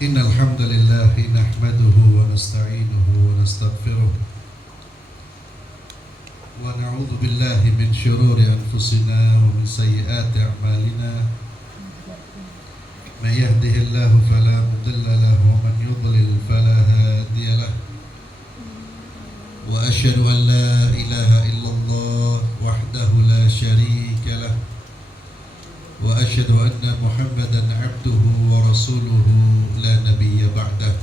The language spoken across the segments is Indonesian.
إن الحمد لله نحمده ونستعينه ونستغفره ونعوذ بالله من شرور أنفسنا ومن سيئات أعمالنا من يهده الله فلا مضل له ومن يضلل فلا هادي له وأشهد أن لا إله إلا الله وحده لا شريك له وأشهد أن محمدا عبده ورسوله لا نبي بعده.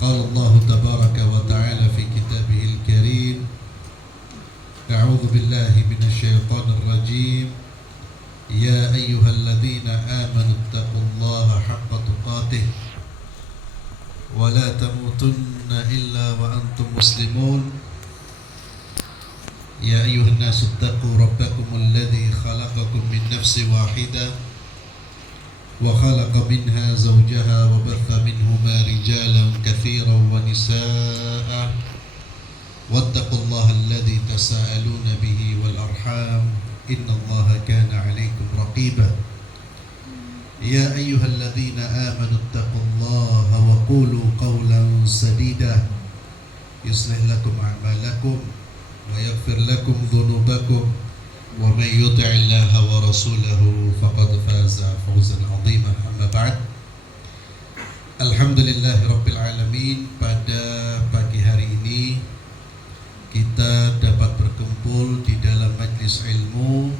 قال الله تبارك وتعالى في كتابه الكريم: أعوذ بالله من الشيطان الرجيم، يا أيها الذين آمنوا اتقوا الله حق تقاته ولا تموتن إلا وأنتم مسلمون. يا أيها الناس اتقوا ربكم الذي خلقكم من نفس واحدة وخلق منها زوجها وبث منهما رجالا كثيرا ونساء واتقوا الله الذي تساءلون به والأرحام إن الله كان عليكم رقيبا. يا أيها الذين آمنوا اتقوا الله وقولوا قولا سديدا يصلح لكم أعمالكم ويغفر لكم ذنوبكم ومن يطع الله ورسوله فقد فاز فوزا عظيما. أما بعد, Alhamdulillah Rabbil Alamin. Pada pagi hari ini kita dapat berkumpul di dalam majlis ilmu,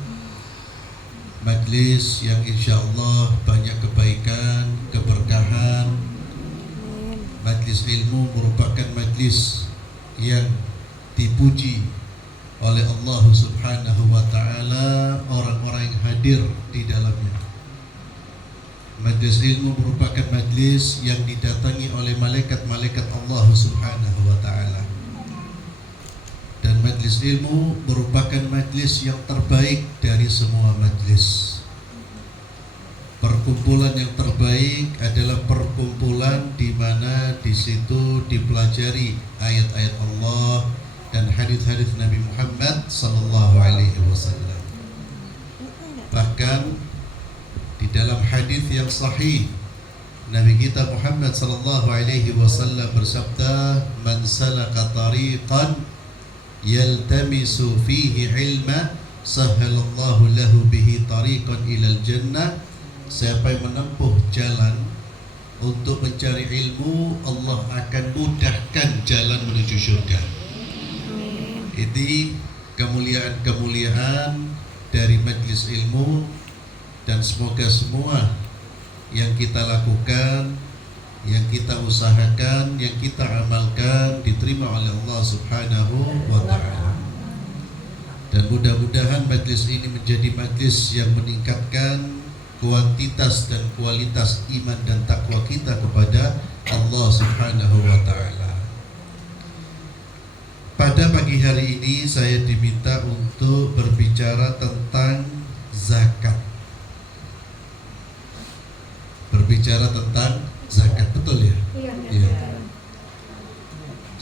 majlis yang insya Allah banyak kebaikan, keberkahan. Majlis ilmu merupakan majlis yang dipuji oleh Allah Subhanahu wa Ta'ala orang-orang yang hadir di dalamnya. Majlis ilmu merupakan majlis yang didatangi oleh malaikat-malaikat Allah Subhanahu wa Ta'ala. Dan majlis ilmu merupakan majlis yang terbaik dari semua majlis. Perkumpulan yang terbaik adalah perkumpulan di mana di situ dipelajari ayat-ayat Allah dan hadis-hadis Nabi Muhammad sallallahu alaihi wasallam. Bahkan di dalam hadis yang sahih Nabi kita Muhammad sallallahu alaihi wasallam bersabda, "Man salaka tariqan yaltamisu fihi ilma sahhalallahu lahu bihi tariqan ilal jannah." Siapa yang menempuh jalan untuk mencari ilmu, Allah akan mudahkan jalan menuju surga. Ini kemuliaan-kemuliaan dari majlis ilmu, dan semoga semua yang kita lakukan, yang kita usahakan, yang kita amalkan diterima oleh Allah Subhanahu wa Ta'ala. Dan mudah-mudahan majlis ini menjadi majlis yang meningkatkan kuantitas dan kualitas iman dan takwa kita kepada Allah Subhanahu wa Ta'ala. Pada pagi hari ini saya diminta untuk berbicara tentang zakat. Berbicara tentang zakat, betul ya? Iya.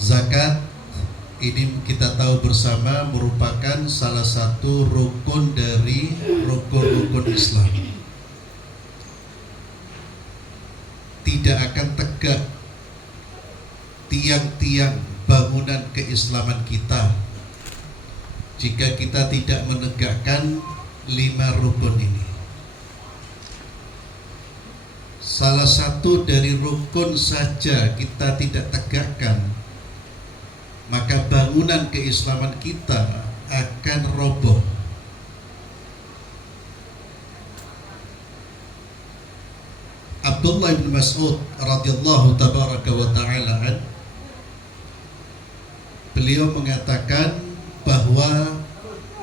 Zakat ini kita tahu bersama merupakan salah satu rukun dari rukun-rukun Islam. Tidak akan tegak tiang-tiang bangunan keislaman kita jika kita tidak menegakkan 5 rukun ini. Salah satu dari rukun saja kita tidak tegakkan, maka bangunan keislaman kita akan roboh. Abdullah bin Mas'ud radhiyallahu tabaraka wa ta'ala, beliau mengatakan bahwa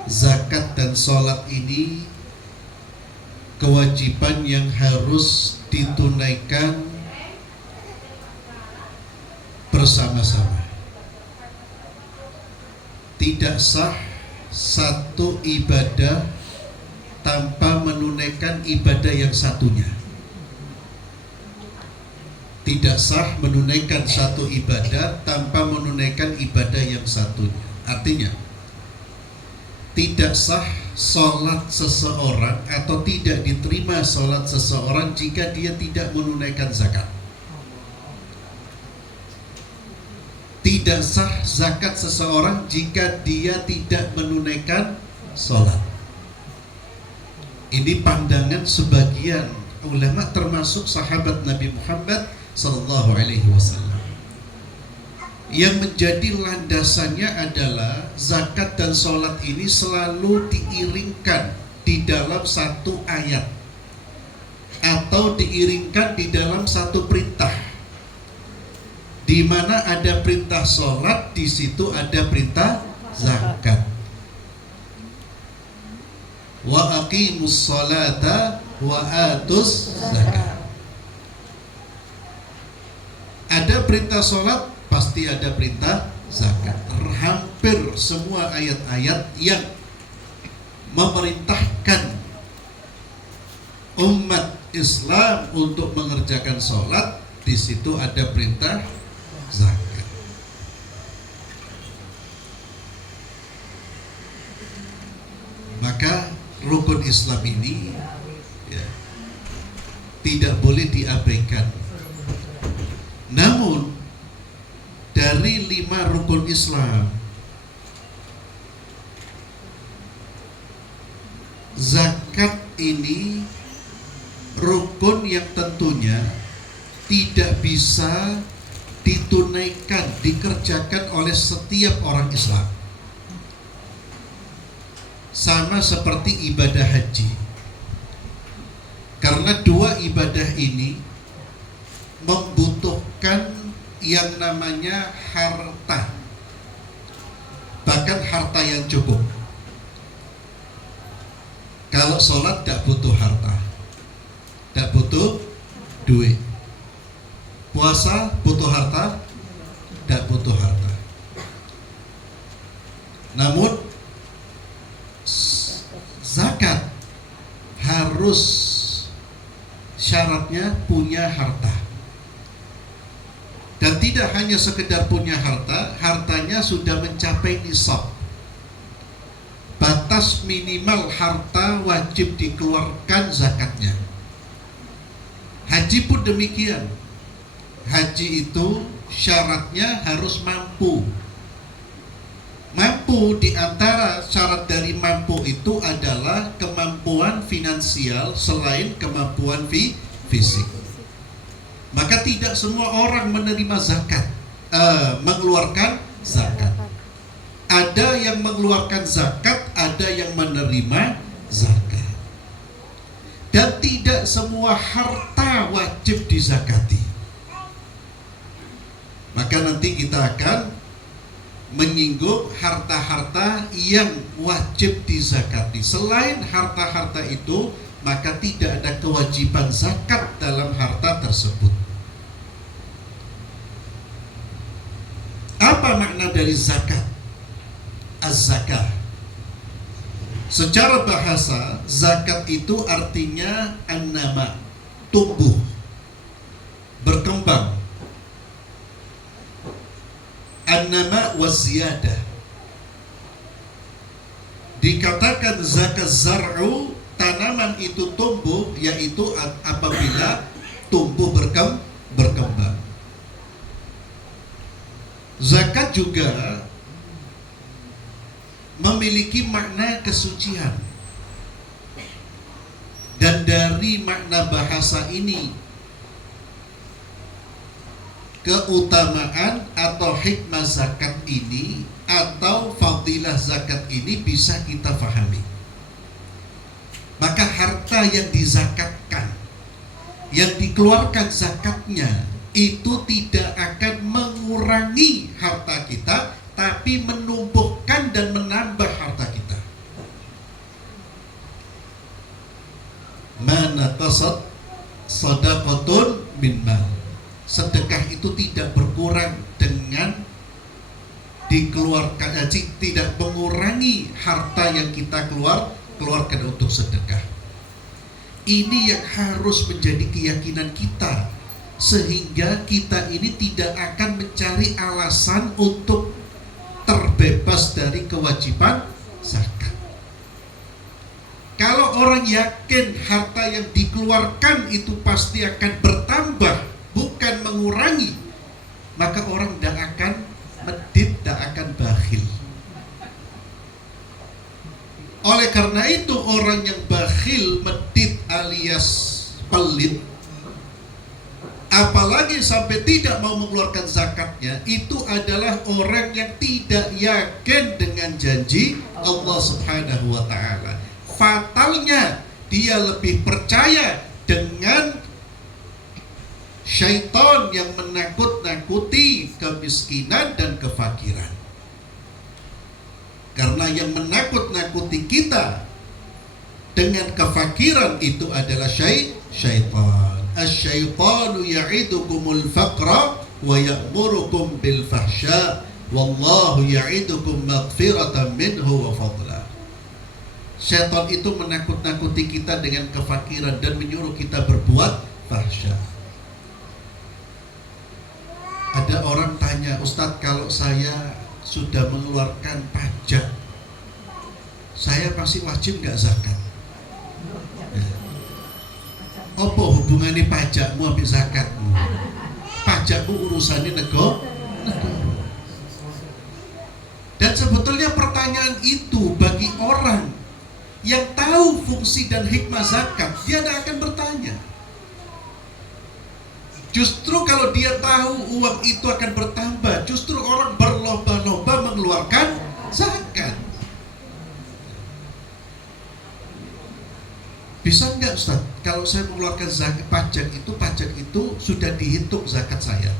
zakat dan sholat ini kewajiban yang harus ditunaikan bersama-sama. Tidak sah satu ibadah tanpa menunaikan ibadah yang satunya. Tidak sah menunaikan satu ibadah tanpa menunaikan ibadah yang satunya. Artinya, tidak sah sholat seseorang atau tidak diterima sholat seseorang jika dia tidak menunaikan zakat. Tidak sah zakat seseorang jika dia tidak menunaikan sholat. Ini pandangan sebagian ulama termasuk sahabat Nabi Muhammad SAW. Yang menjadi landasannya adalah zakat dan sholat ini selalu diiringkan di dalam satu ayat atau diiringkan di dalam satu perintah. Di mana ada perintah sholat, di situ ada perintah zakat. Wa aqimus sholata wa atuz zakat. Ada perintah sholat, pasti ada perintah zakat. Hampir semua ayat-ayat yang memerintahkan umat Islam untuk mengerjakan sholat, di situ ada perintah zakat. Maka rukun Islam ini ya, tidak boleh diabaikan. Namun dari 5 rukun Islam, zakat ini rukun yang tentunya tidak bisa ditunaikan, dikerjakan oleh setiap orang Islam. Sama seperti ibadah haji. Karena 2 ibadah ini membutuhkan yang namanya harta, bahkan harta yang cukup. Kalau sholat tidak butuh harta, tidak butuh duit. Puasa butuh harta, tidak butuh harta. Namun zakat harus syaratnya punya harta. Dan tidak hanya sekedar punya harta, hartanya sudah mencapai nisab. Batas minimal harta wajib dikeluarkan zakatnya. Haji pun demikian. Haji itu syaratnya harus mampu. Mampu, di antara syarat dari mampu itu adalah kemampuan finansial selain kemampuan fisik. Maka tidak semua orang menerima zakat, mengeluarkan zakat. Ada yang mengeluarkan zakat, ada yang menerima zakat. Dan tidak semua harta wajib dizakati. Maka nanti kita akan menyinggung harta-harta yang wajib dizakati. Selain harta-harta itu, maka tidak ada kewajiban zakat dalam harta tersebut. Apa makna dari zakat? Az-zakah. Secara bahasa, zakat itu artinya an-nama, tumbuh, berkembang. An-nama wa ziyadah. Dikatakan zakat zar'u, tanaman itu tumbuh, yaitu apabila tumbuh berkembang. Zakat juga memiliki makna kesucian. Dan dari makna bahasa ini, keutamaan atau hikmah zakat ini atau fadilah zakat ini bisa kita fahami. Maka harta yang dizakatkan, yang dikeluarkan zakatnya, itu tidak akan mengurangi harta kita, tapi menumbuhkan dan menambah harta kita. Manatasat sadaqatun min mal. Sedekah itu tidak berkurang dengan dikeluarkan, tidak mengurangi harta yang kita keluarkan untuk sedekah. Ini yang harus menjadi keyakinan kita, sehingga kita ini tidak akan mencari alasan untuk terbebas dari kewajiban zakat. Kalau orang yakin harta yang dikeluarkan itu pasti akan bertambah, bukan mengurangi, maka orang tidak akan medit, tidak akan bakhil. Oleh karena itu orang yang bakhil, medit alias pelit, apalagi sampai tidak mau mengeluarkan zakatnya, itu adalah orang yang tidak yakin dengan janji Allah Subhanahu wa ta'ala. Fatalnya dia lebih percaya dengan syaitan yang menakut-nakuti kemiskinan dan kefakiran. Karena yang menakut-nakuti kita dengan kefakiran itu adalah syaitan. Asy-syaitanu ya'idukumul faqra wa ya'murukum bil fahsya wallahu ya'idukum maghfiratan minhu wa fadla. Syaitan itu menakut-nakuti kita dengan kefakiran dan menyuruh kita berbuat fahsya. Ada orang tanya, Ustadz, kalau saya sudah mengeluarkan pajak, saya masih wajib nggak zakat? Apa hubungannya pajakmu ambil zakatmu? Pajakmu urusannya negara. Dan sebetulnya pertanyaan itu bagi orang yang tahu fungsi dan hikmah zakat, dia tidak akan bertanya. Justru kalau dia tahu uang itu akan bertambah, justru orang berlomba-lomba mengeluarkan zakat. Bisa nggak Ustaz, kalau saya mengeluarkan zakat, pajak itu sudah dihitung zakat saya?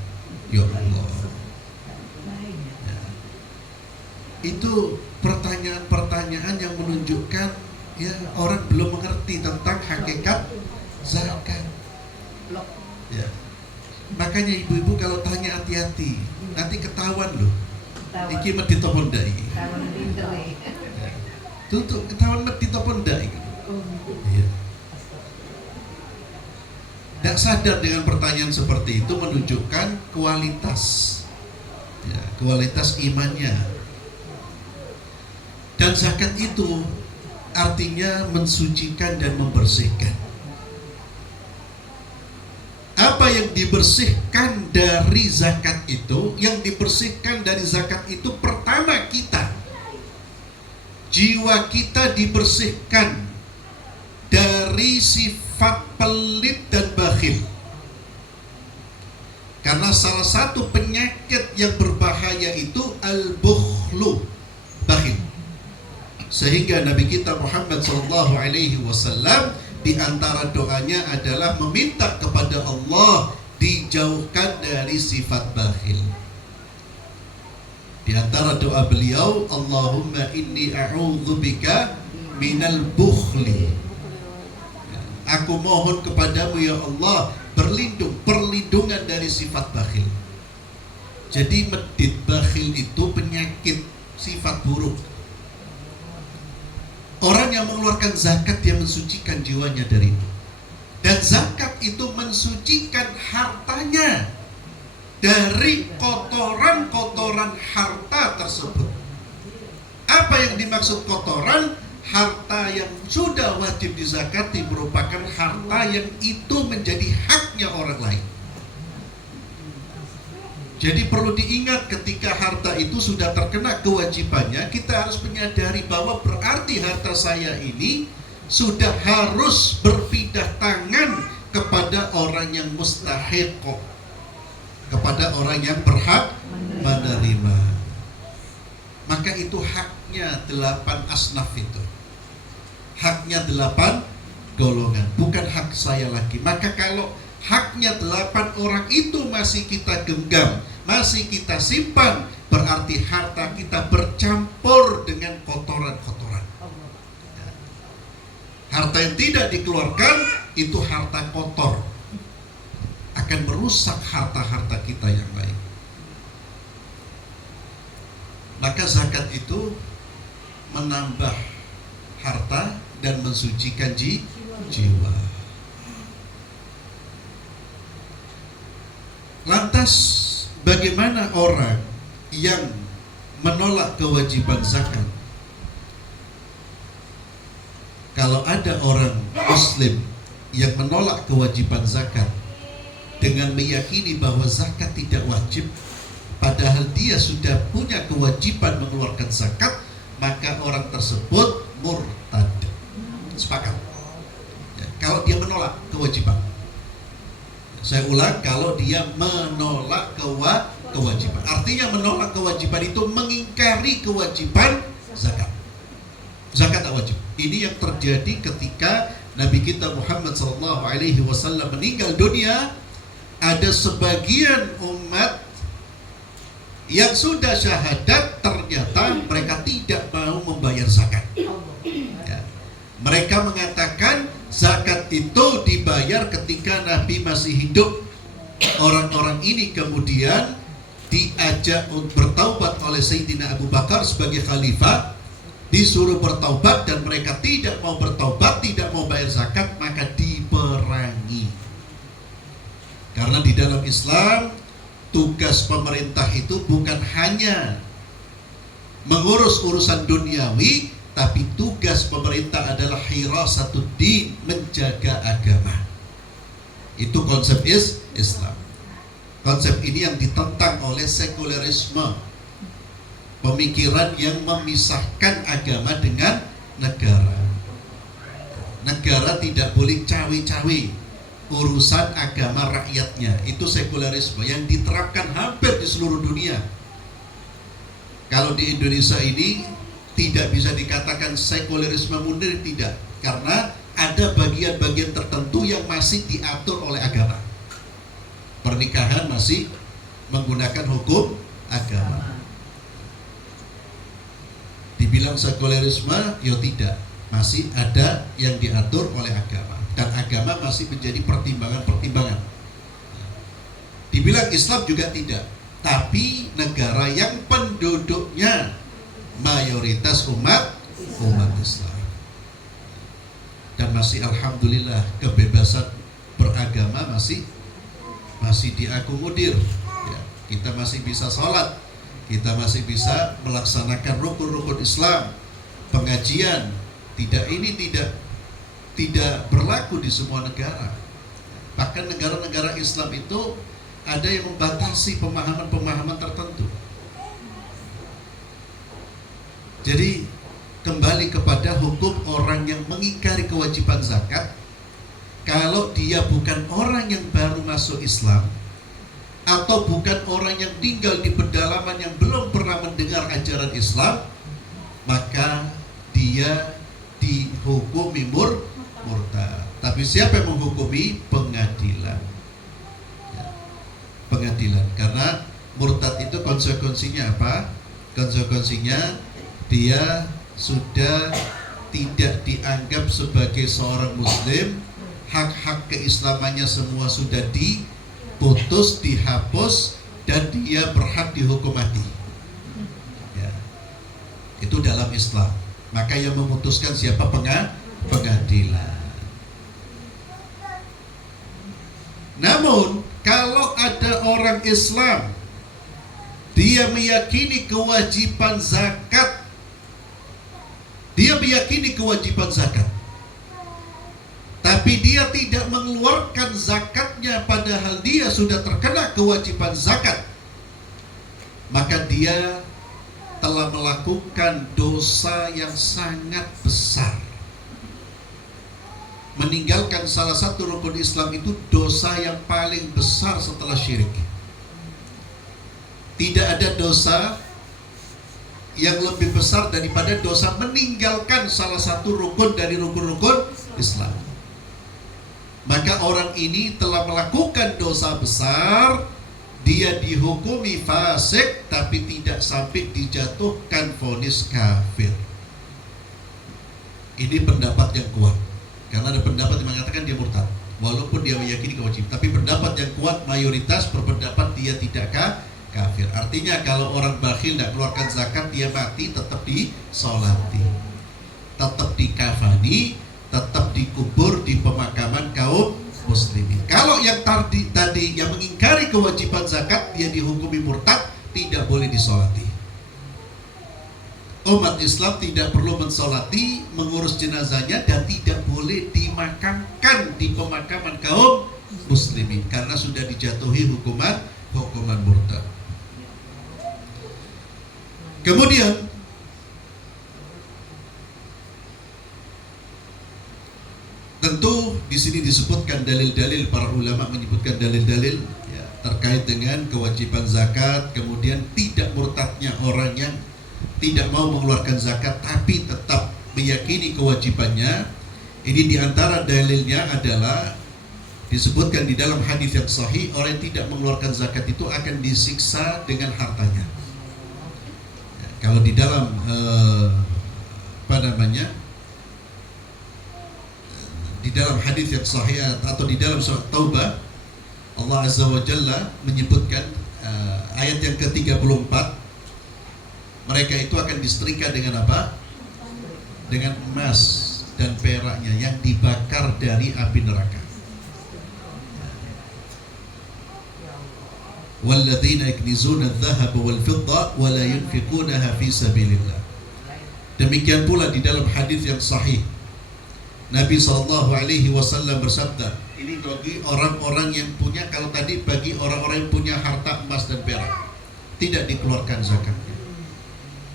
Ya Allah. Ya. Itu pertanyaan-pertanyaan yang menunjukkan ya orang belum mengerti tentang hakikat zakat. Ya. Makanya ibu-ibu kalau tanya hati-hati, nanti ketahuan loh. Iki medit apa ndak iki? Tutup ketahuan medit apa ndak iki? Iya. Tidak sadar dengan pertanyaan seperti itu menunjukkan kualitas, ya, kualitas imannya. Dan zakat itu artinya mensucikan dan membersihkan. Apa yang dibersihkan dari zakat itu? Yang dibersihkan dari zakat itu pertama kita, jiwa kita dibersihkan dari sifat pelit dan bakhil. Karena salah satu penyakit yang berbahaya itu al-bukhlu, bakhil. Sehingga Nabi kita Muhammad SAW di antara doanya adalah meminta kepada Allah dijauhkan dari sifat bakhil. Di antara doa beliau, Allahumma inni a'udzubika minal bukhli. Aku mohon kepadamu ya Allah perlindungan dari sifat bakhil. Jadi medit bakhil itu penyakit, sifat buruk. Orang yang mengeluarkan zakat dia mensucikan jiwanya dari itu. Dan zakat itu mensucikan hartanya dari kotoran-kotoran harta tersebut. Apa yang dimaksud kotoran? Harta yang sudah wajib dizakati merupakan harta yang itu menjadi haknya orang lain. Jadi perlu diingat ketika harta itu sudah terkena kewajibannya, kita harus menyadari bahwa berarti harta saya ini sudah harus berpindah tangan kepada orang yang mustahiq, kepada orang yang berhak menerima. Maka itu haknya 8 asnaf itu. Haknya 8 golongan, bukan hak saya lagi. Maka kalau haknya 8 orang itu masih kita genggam, masih kita simpan, berarti harta kita bercampur dengan kotoran-kotoran. Harta yang tidak dikeluarkan itu harta kotor, akan merusak harta-harta kita yang lain. Maka zakat itu menambah harta dan mensucikan jiwa. Lantas bagaimana orang yang menolak kewajiban zakat? kalau ada orang Muslim yang menolak kewajiban zakat dengan meyakini bahwa zakat tidak wajib, padahal dia sudah punya kewajiban mengeluarkan zakat, maka orang tersebut murtad. Sepakat? Ya, kalau dia menolak kewajiban. Saya ulang, kalau dia menolak kewajiban. Artinya menolak kewajiban itu mengingkari kewajiban zakat. Zakat tak wajib. Ini yang terjadi ketika Nabi kita Muhammad SAW meninggal dunia. Ada sebagian umat yang sudah syahadat, ternyata mereka tidak mau membayar zakat. Ya. Mereka mengatakan zakat itu dibayar ketika Nabi masih hidup. Orang-orang ini kemudian diajak untuk bertaubat oleh Sayyidina Abu Bakar sebagai khalifah, disuruh bertaubat dan mereka tidak mau bertaubat, tidak mau bayar zakat, maka diperangi. Karena di dalam Islam tugas pemerintah itu bukan hanya mengurus urusan duniawi, tapi tugas pemerintah adalah hirasatuddin, menjaga agama. Itu konsep Islam. Konsep ini yang ditentang oleh sekulerisme, pemikiran yang memisahkan agama dengan negara. Negara tidak boleh cawe-cawe urusan agama rakyatnya. Itu sekulerisme yang diterapkan hampir di seluruh dunia. Kalau di Indonesia ini tidak bisa dikatakan sekulerisme murni, tidak, karena ada bagian-bagian tertentu yang masih diatur oleh agama. Pernikahan masih menggunakan hukum agama. Dibilang sekulerisme, ya tidak, masih ada yang diatur oleh agama, dan agama masih menjadi pertimbangan-pertimbangan. Dibilang Islam juga tidak, tapi negara yang penduduknya mayoritas umat Islam, dan masih alhamdulillah kebebasan beragama masih diakomodir. Ya, kita masih bisa sholat, kita masih bisa melaksanakan rukun-rukun Islam, pengajian. Tidak berlaku di semua negara. Bahkan negara-negara Islam itu ada yang membatasi pemahaman-pemahaman tertentu. Jadi kembali kepada hukum orang yang mengingkari kewajiban zakat. Kalau dia bukan orang yang baru masuk Islam, atau bukan orang yang tinggal di pedalaman yang belum pernah mendengar ajaran Islam, maka dia dihukumi murtad. Tapi siapa yang menghukumi? Pengadilan. Ya, pengadilan. Karena murtad itu konsekuensinya apa? Konsekuensinya dia sudah tidak dianggap sebagai seorang muslim, hak-hak keislamannya semua sudah diputus, dihapus, dan dia berhak dihukum mati. Ya. Itu dalam Islam. Maka yang memutuskan siapa? Pengadilan. Namun kalau ada orang Islam, dia meyakini kewajiban zakat, tapi dia tidak mengeluarkan zakatnya padahal dia sudah terkena kewajiban zakat, maka dia telah melakukan dosa yang sangat besar. Meninggalkan salah satu rukun Islam itu dosa yang paling besar setelah syirik. Tidak ada dosa yang lebih besar daripada dosa meninggalkan salah satu rukun dari rukun-rukun Islam. Maka orang ini telah melakukan dosa besar. Dia dihukumi fasik, tapi tidak sampai dijatuhkan vonis kafir. Ini pendapat yang kuat, karena ada pendapat yang mengatakan dia murtad walaupun dia meyakini kewajiban. Tapi pendapat yang kuat mayoritas berpendapat dia tidak kafir. Artinya kalau orang bakhil tidak keluarkan zakat, dia mati tetap disolati, tetap dikafani, tetap dikubur di pemakaman kaum muslimin. Kalau yang tadi yang mengingkari kewajiban zakat, dia dihukumi murtad, tidak boleh disolati. umat Islam tidak perlu mensolati, mengurus jenazahnya, dan tidak boleh dimakamkan di pemakaman kaum muslimin karena sudah dijatuhi hukuman murtad. Kemudian tentu di sini disebutkan dalil-dalil, para ulama menyebutkan dalil-dalil ya, terkait dengan kewajiban zakat, kemudian tidak murtadnya orang yang tidak mau mengeluarkan zakat tapi tetap meyakini kewajibannya. Ini diantara dalilnya adalah disebutkan di dalam hadis yang sahih, orang yang tidak mengeluarkan zakat itu akan disiksa dengan hartanya. Ya, kalau di dalam di dalam hadis yang sahih atau di dalam surat Taubah, Allah Azza wa Jalla menyebutkan ayat yang ke-34, mereka itu akan disetrika dengan apa? Dengan emas dan peraknya yang dibakar dari api neraka. Walladzina yaknizuna adh-dhahaba wal fidda wa la yunfiqunaha fi sabilillah. Demikian pula di dalam hadis yang sahih, Nabi SAW bersabda, ini bagi orang-orang yang punya, kalau tadi bagi orang-orang yang punya harta emas dan perak, tidak dikeluarkan zakatnya.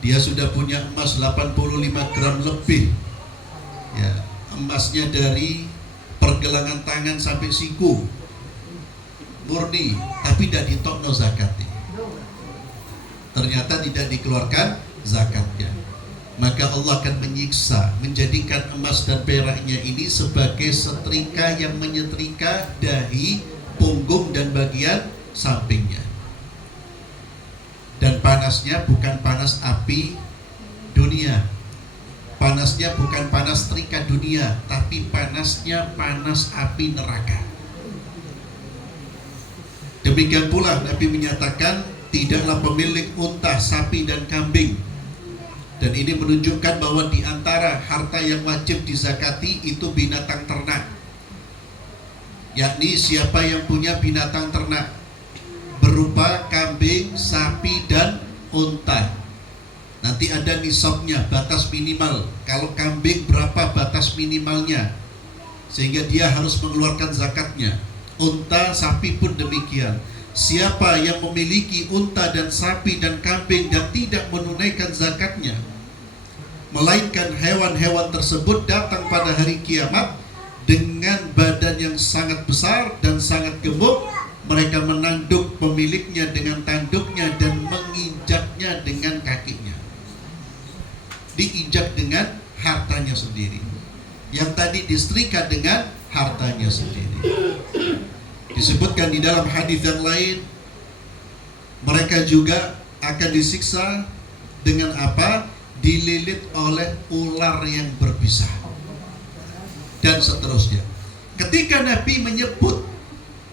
Dia sudah punya emas 85 gram lebih, ya, emasnya dari pergelangan tangan sampai siku, murni, tapi tidak ditokno zakatnya. Ternyata tidak dikeluarkan zakatnya. Maka Allah akan menyiksa, menjadikan emas dan peraknya ini sebagai setrika yang menyetrika dahi, punggung dan bagian sampingnya. Dan panasnya bukan panas api dunia, panasnya bukan panas setrika dunia, tapi panasnya panas api neraka. Demikian pula Nabi menyatakan, tidaklah pemilik unta, sapi dan kambing. Dan ini menunjukkan bahwa di antara harta yang wajib dizakati itu binatang ternak. Yakni siapa yang punya binatang ternak berupa kambing, sapi dan unta. Nanti ada nisabnya, batas minimal. Kalau kambing berapa batas minimalnya, sehingga dia harus mengeluarkan zakatnya. Unta, sapi pun demikian. Siapa yang memiliki unta dan sapi dan kambing dan tidak menunaikan zakatnya, melainkan hewan-hewan tersebut datang pada hari kiamat dengan badan yang sangat besar dan sangat gemuk, mereka menanduk pemiliknya dengan tanduknya dan menginjaknya dengan kakinya. Diinjak dengan hartanya sendiri. Yang tadi disetrika dengan hartanya sendiri. Disebutkan di dalam hadis yang lain, mereka juga akan disiksa dengan apa? Dililit oleh ular yang berbisa dan seterusnya. Ketika Nabi menyebut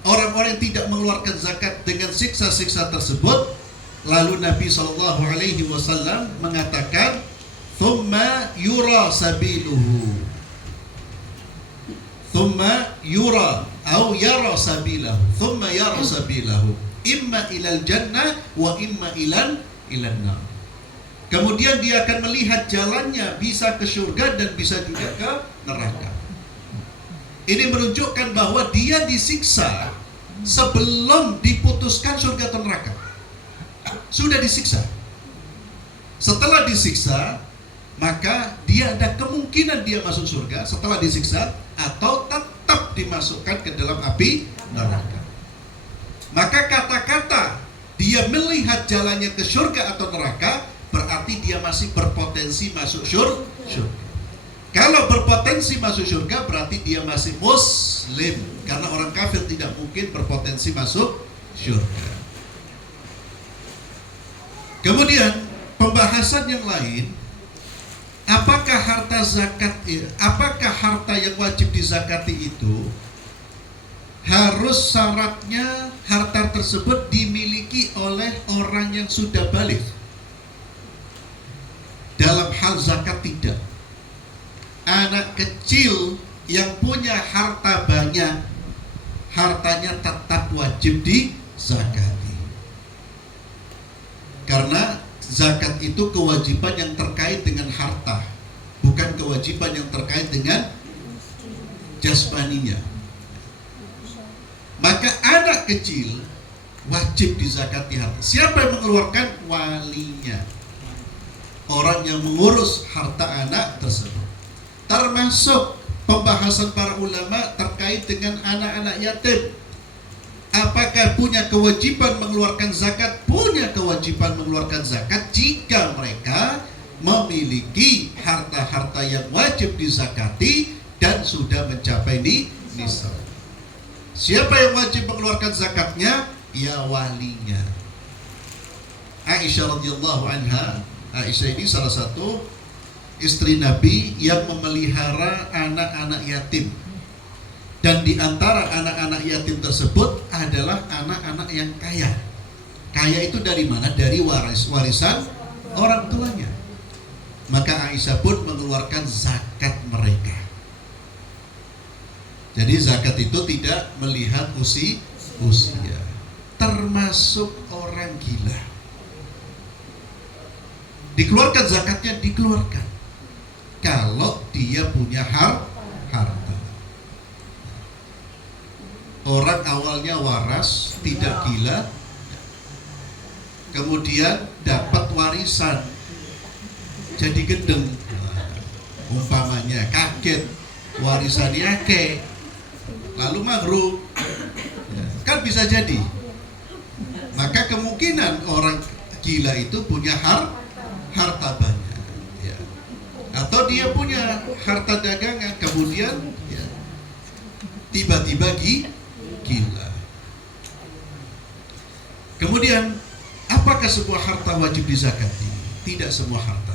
orang-orang yang tidak mengeluarkan zakat dengan siksa-siksa tersebut, lalu Nabi SAW mengatakan, "Thumma yura sabiluhu." Thumma yura atau yara sabilahu. Thumma yara sabilahu. Imma ilal jannah wa imma ilan nar. Kemudian dia akan melihat jalannya, bisa ke surga dan bisa juga ke neraka. Ini menunjukkan bahwa dia disiksa sebelum diputuskan surga atau neraka. Sudah disiksa. Setelah disiksa, maka dia ada kemungkinan dia masuk surga setelah disiksa, atau tetap dimasukkan ke dalam api neraka. Maka kata-kata dia melihat jalannya ke surga atau neraka berarti dia masih berpotensi masuk surga. Kalau berpotensi masuk surga berarti dia masih muslim, karena orang kafir tidak mungkin berpotensi masuk surga. Kemudian pembahasan yang lain, apakah harta yang wajib dizakati itu harus syaratnya harta tersebut dimiliki oleh orang yang sudah baligh? Dalam hal zakat tidak. Anak kecil yang punya harta banyak, hartanya tetap wajib dizakati. Karena Zakat itu kewajiban yang terkait dengan harta, bukan kewajiban yang terkait dengan jasmaninya. Maka anak kecil wajib dizakati harta. Siapa yang mengeluarkan? Walinya, orang yang mengurus harta anak tersebut. Termasuk pembahasan para ulama terkait dengan anak-anak yatim. Apakah punya kewajiban mengeluarkan zakat? Punya kewajiban mengeluarkan zakat jika mereka memiliki harta-harta yang wajib dizakati dan sudah mencapai nisab. Siapa yang wajib mengeluarkan zakatnya? Ya walinya. Aisyah radhiyallahu anha, Aisyah ini salah satu istri Nabi yang memelihara anak-anak yatim. Dan di antara anak-anak yatim tersebut adalah anak-anak yang kaya. Kaya itu dari mana? Dari warisan orang tuanya. Maka Aisyah pun mengeluarkan zakat mereka. Jadi zakat itu tidak melihat usia. Termasuk orang gila. Dikeluarkan zakatnya, dikeluarkan kalau dia punya harta. Orang awalnya waras, tidak gila, kemudian dapat warisan, jadi gendeng. Umpamanya kaget, warisannya akeh, lalu maghrub, kan bisa jadi. Maka kemungkinan orang gila itu punya harta banyak, ya. Atau dia punya harta dagangan, kemudian ya, tiba-tiba gila. Kemudian, apakah sebuah harta wajib dizakati? Tidak semua harta.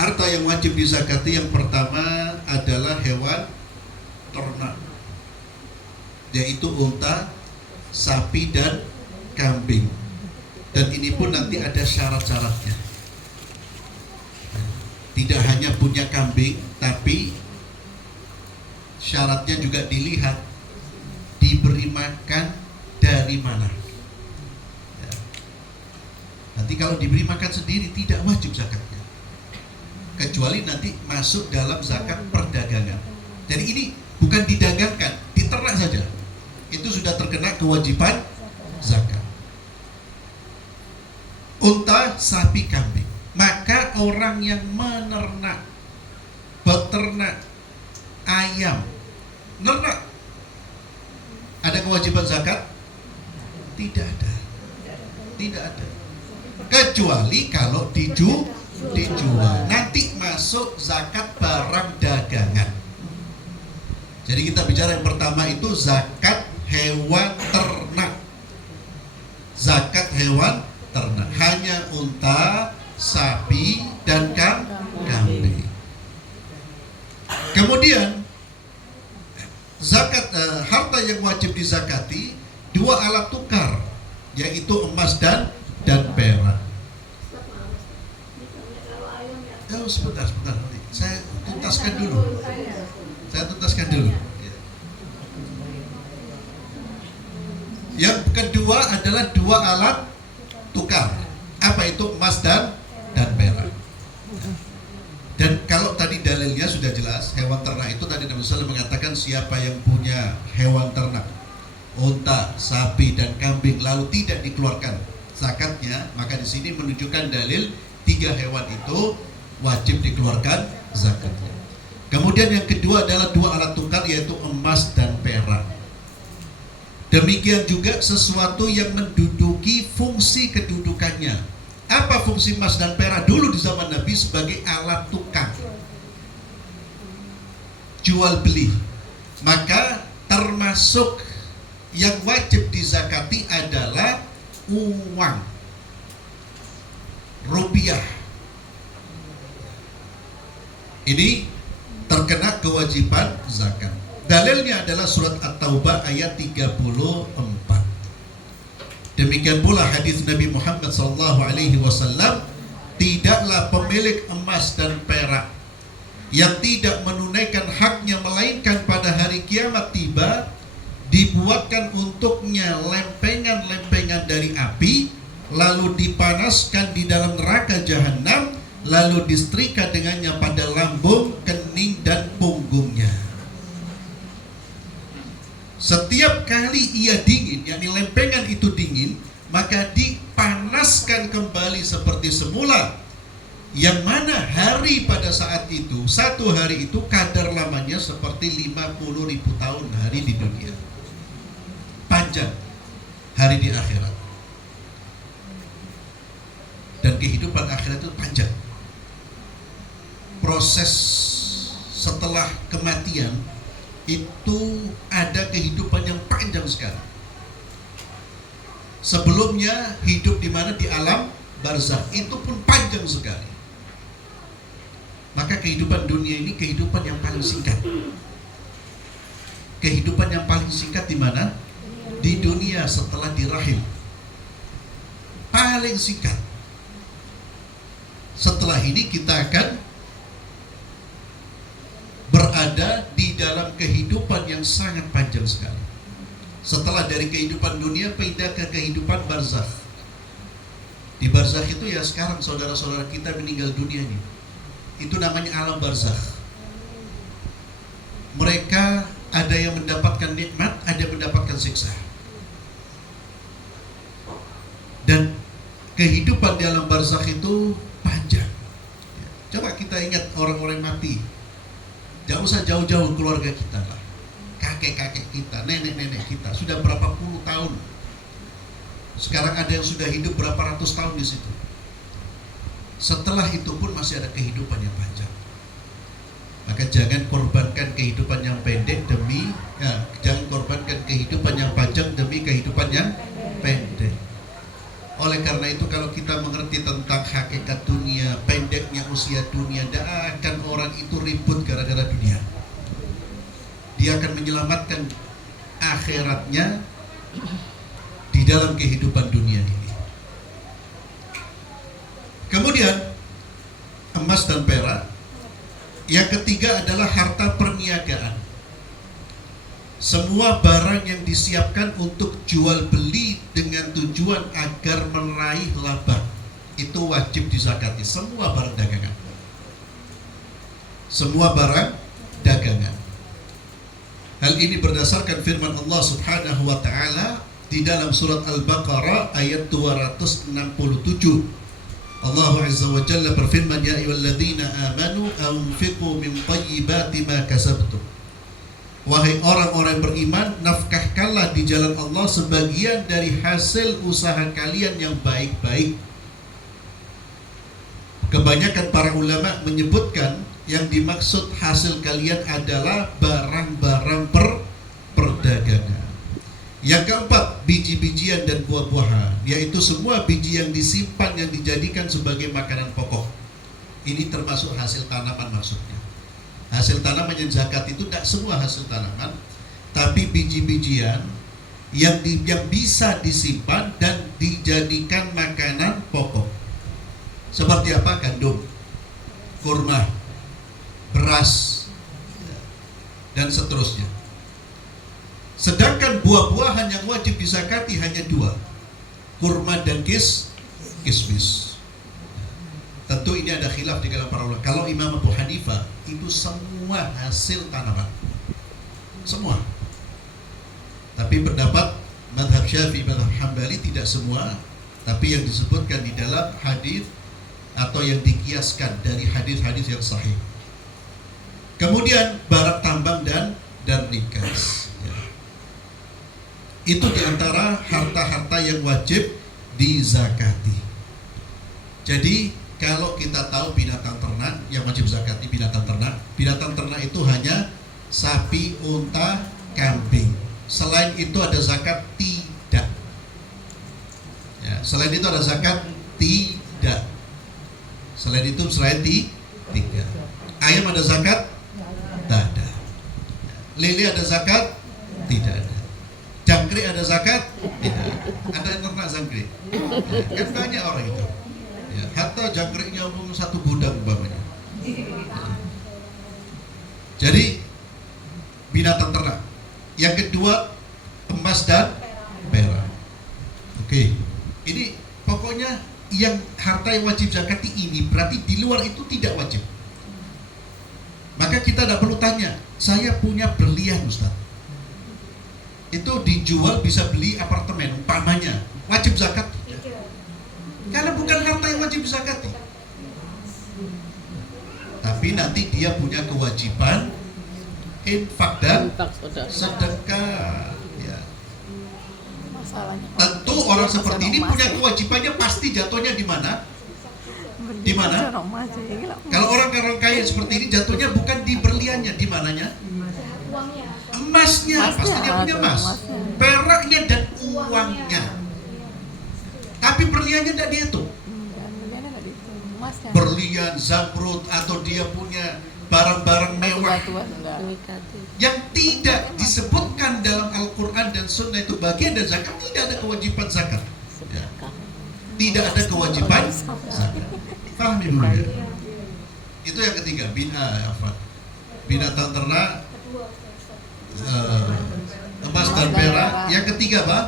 Harta yang wajib dizakati yang pertama adalah hewan ternak, yaitu unta, sapi, dan kambing. Dan ini pun nanti ada syarat-syaratnya. Tidak hanya punya kambing, tapi syaratnya juga dilihat diberi makan dari mana. Ya. Nanti kalau diberi makan sendiri tidak wajib zakatnya, kecuali nanti masuk dalam zakat perdagangan. Jadi ini bukan didagangkan, diternak saja, itu sudah terkena kewajiban zakat. Unta, sapi, kambing. Maka orang yang menernak, beternak ayam, nernak, ada kewajiban zakat? Tidak ada. Tidak ada. Kecuali kalau dijual. Nanti masuk zakat barang dagangan. Jadi kita bicara yang pertama itu zakat hewan ternak. Zakat hewan ternak hanya unta, sapi, dan kambing. Kemudian zakat harta yang wajib dizakati dua alat tukar, yaitu emas dan perak. Oh, sebentar nanti saya tuntaskan dulu. Yang kedua adalah dua alat tukar. Apa itu emas dan perak? Dan kalau tadi dalilnya sudah jelas, hewan ternak itu tadi Nabi SAW mengatakan siapa yang punya hewan ternak, unta, sapi, dan kambing, lalu tidak dikeluarkan zakatnya, maka di sini menunjukkan dalil 3 hewan itu wajib dikeluarkan zakatnya. Kemudian yang kedua adalah 2 alat tukar, yaitu emas dan perak. Demikian juga sesuatu yang menduduki fungsi kedudukannya. Apa fungsi emas dan perak dulu di zaman Nabi? Sebagai alat tukar, jual beli. Maka termasuk yang wajib dizakati adalah uang, rupiah. Ini terkena kewajiban zakat. Dalilnya adalah surat At-Taubah ayat 34. Demikian pula hadis Nabi Muhammad SAW, tidaklah pemilik emas dan perak yang tidak menunaikan haknya melainkan pada hari kiamat tiba dibuatkan untuknya lempengan-lempengan dari api lalu dipanaskan di dalam neraka jahanam, lalu disetrika dengannya pada lambung, kening, dan punggungnya. Setiap kali ia dingin, yakni lempengan itu dingin, maka dipanaskan kembali seperti semula. Yang mana hari pada saat itu, satu hari itu kadar lamanya seperti 50.000 tahun hari di dunia. Panjang hari di akhirat. Dan kehidupan akhirat itu panjang. Proses setelah kematian itu ada kehidupan yang panjang sekali. Sebelumnya hidup di mana? Di alam barzakh, itu pun panjang sekali. Maka kehidupan dunia ini kehidupan yang paling singkat. Kehidupan yang paling singkat di mana? Di dunia setelah di rahim. Paling singkat. Setelah ini kita akan berada di dalam kehidupan yang sangat panjang sekali. Setelah dari kehidupan dunia pindah ke kehidupan barzakh. Di barzakh itu ya sekarang saudara-saudara kita meninggal dunia ini. Itu namanya alam barzakh. Mereka ada yang mendapatkan nikmat, ada yang mendapatkan siksa. Dan kehidupan di alam barzakh itu panjang. Coba kita ingat orang-orang mati. Jangan usah jauh-jauh keluarga kita lah. Kakek-kakek kita, nenek-nenek kita sudah berapa puluh tahun. Sekarang ada yang sudah hidup berapa ratus tahun di situ. Setelah itu pun masih ada kehidupan yang panjang. Maka jangan korbankan kehidupan yang pendek demi jangan korbankan kehidupan yang panjang demi kehidupan yang pendek. Oleh karena itu kalau kita mengerti tentang hakikat dunia, pendeknya usia dunia, tidak akan orang itu ribut gara-gara dunia. Dia akan menyelamatkan akhiratnya di dalam kehidupan dunia ini. Kemudian emas dan perak. Yang ketiga adalah harta perniagaan. Semua barang yang disiapkan untuk jual beli dengan tujuan agar meraih laba itu wajib dizakati. Semua barang dagangan. Semua barang dagangan. Hal ini berdasarkan firman Allah Subhanahu wa taala di dalam surat Al-Baqarah ayat 267. Allah Azza wa Jalla berfirman, ya ayyuhalladzina amanu anfiqu min thayyibati ma kasabtum. Wahai orang-orang beriman, nafkahkanlah di jalan Allah sebagian dari hasil usaha kalian yang baik-baik. Kebanyakan para ulama menyebutkan yang dimaksud hasil kalian adalah barang-barang perdagangan. Yang keempat, biji-bijian dan buah-buahan, yaitu semua biji yang disimpan yang dijadikan sebagai makanan pokok. Ini termasuk hasil tanaman maksudnya. Hasil tanaman yang zakat itu tidak semua hasil tanaman, tapi biji-bijian yang bisa disimpan dan dijadikan makanan pokok. Seperti apa? Gandum, kurma, beras, dan seterusnya. Sedangkan buah-buahan yang wajib disakati hanya dua, kurma dan kismis. Tentu ini ada khilaf di kalangan para ulama. Kalau Imam Abu Hanifah itu semua hasil tanaman, semua. Tapi pendapat mazhab Syafi'i, mazhab Hambali tidak semua, tapi yang disebutkan di dalam hadis atau yang dikiaskan dari hadis-hadis yang sahih. Kemudian barang tambang dan rikas. Itu diantara harta-harta yang wajib dizakati. Jadi kalau kita tahu binatang ternak yang wajib zakati binatang ternak itu hanya sapi, unta, kambing. Selain itu ada zakat? Tidak. Ya, selain itu ada zakat? Tidak. Selain tidak. Ayam ada zakat? Tidak ada. Lele ada zakat? Tidak ada. Jangkrik ada zakat? Tidak. Ada yang ternak jangkrik? Ya, kan banyak orang itu. Ya, hatta jangkriknya umum satu gudang umpamanya. Jadi binatang ternak. Yang kedua emas dan perak. Oke. Ini pokoknya yang harta yang wajib zakat ini, berarti di luar itu tidak wajib. Maka kita tidak perlu tanya, saya punya berlian Ustaz, itu dijual bisa beli apartemen umpamanya, wajib zakat? Karena bukan harta yang wajib zakati. Tapi nanti dia punya kewajiban infak dan sedekah. Ya. Tentu orang seperti ini punya kewajibannya pasti jatuhnya di mana? Di mana? Kalau orang kaya seperti ini jatuhnya bukan di berliannya, di mananya? Emasnya, pasti dia punya emas, peraknya dan uangnya. Tapi berliannya tidak dihitung. Berlian, zamrud, atau dia punya barang-barang mewah yang tidak disebutkan dalam Al-Quran dan Sunnah itu bagian dari zakat, tidak ada kewajiban zakat. Ya. Tidak ada kewajiban zakat. Paham ibu ya? Itu yang ketiga, binatang ternak, emas dan perak. Yang ketiga apa?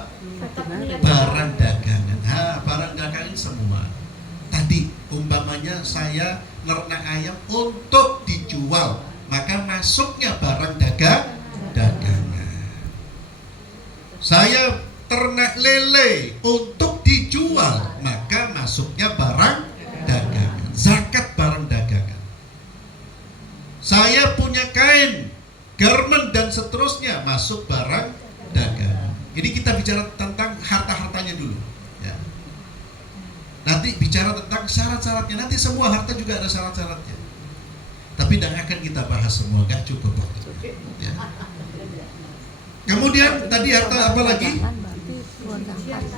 Barang dagangan. Barang dagangan semua. Tadi umpamanya saya nernak ayam untuk dijual, maka masuknya barang dagangan. Saya ternak lele untuk dijual, maka masuknya barang dagangan. Zakat barang dagangan. Saya punya kain, garment dan seterusnya, masuk barang dagangan. Ini kita bicara tentang harta-hartanya dulu. Ya. Nanti bicara tentang syarat-syaratnya. Nanti semua harta juga ada syarat-syaratnya. Tapi tidak akan kita bahas semua, nggak cukup waktu. Ya. Kemudian tadi harta apa lagi?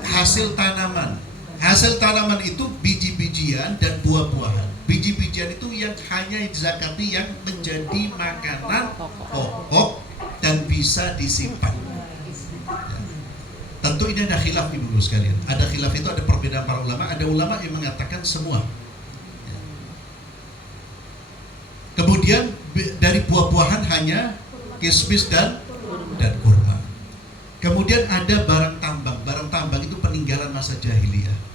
Hasil tanaman. Hasil tanaman itu biji-bijian dan buah-buahan. Biji-bijian itu yang hanya dizakati yang menjadi makanan pokok dan bisa disimpan. Tentu ini ada khilaf ibu sekalian. Ada khilaf itu, ada perbedaan para ulama. Ada ulama yang mengatakan semua. Kemudian dari buah-buahan hanya kismis dan kurma. Kemudian ada barang tambang. Barang tambang itu peninggalan masa jahiliyah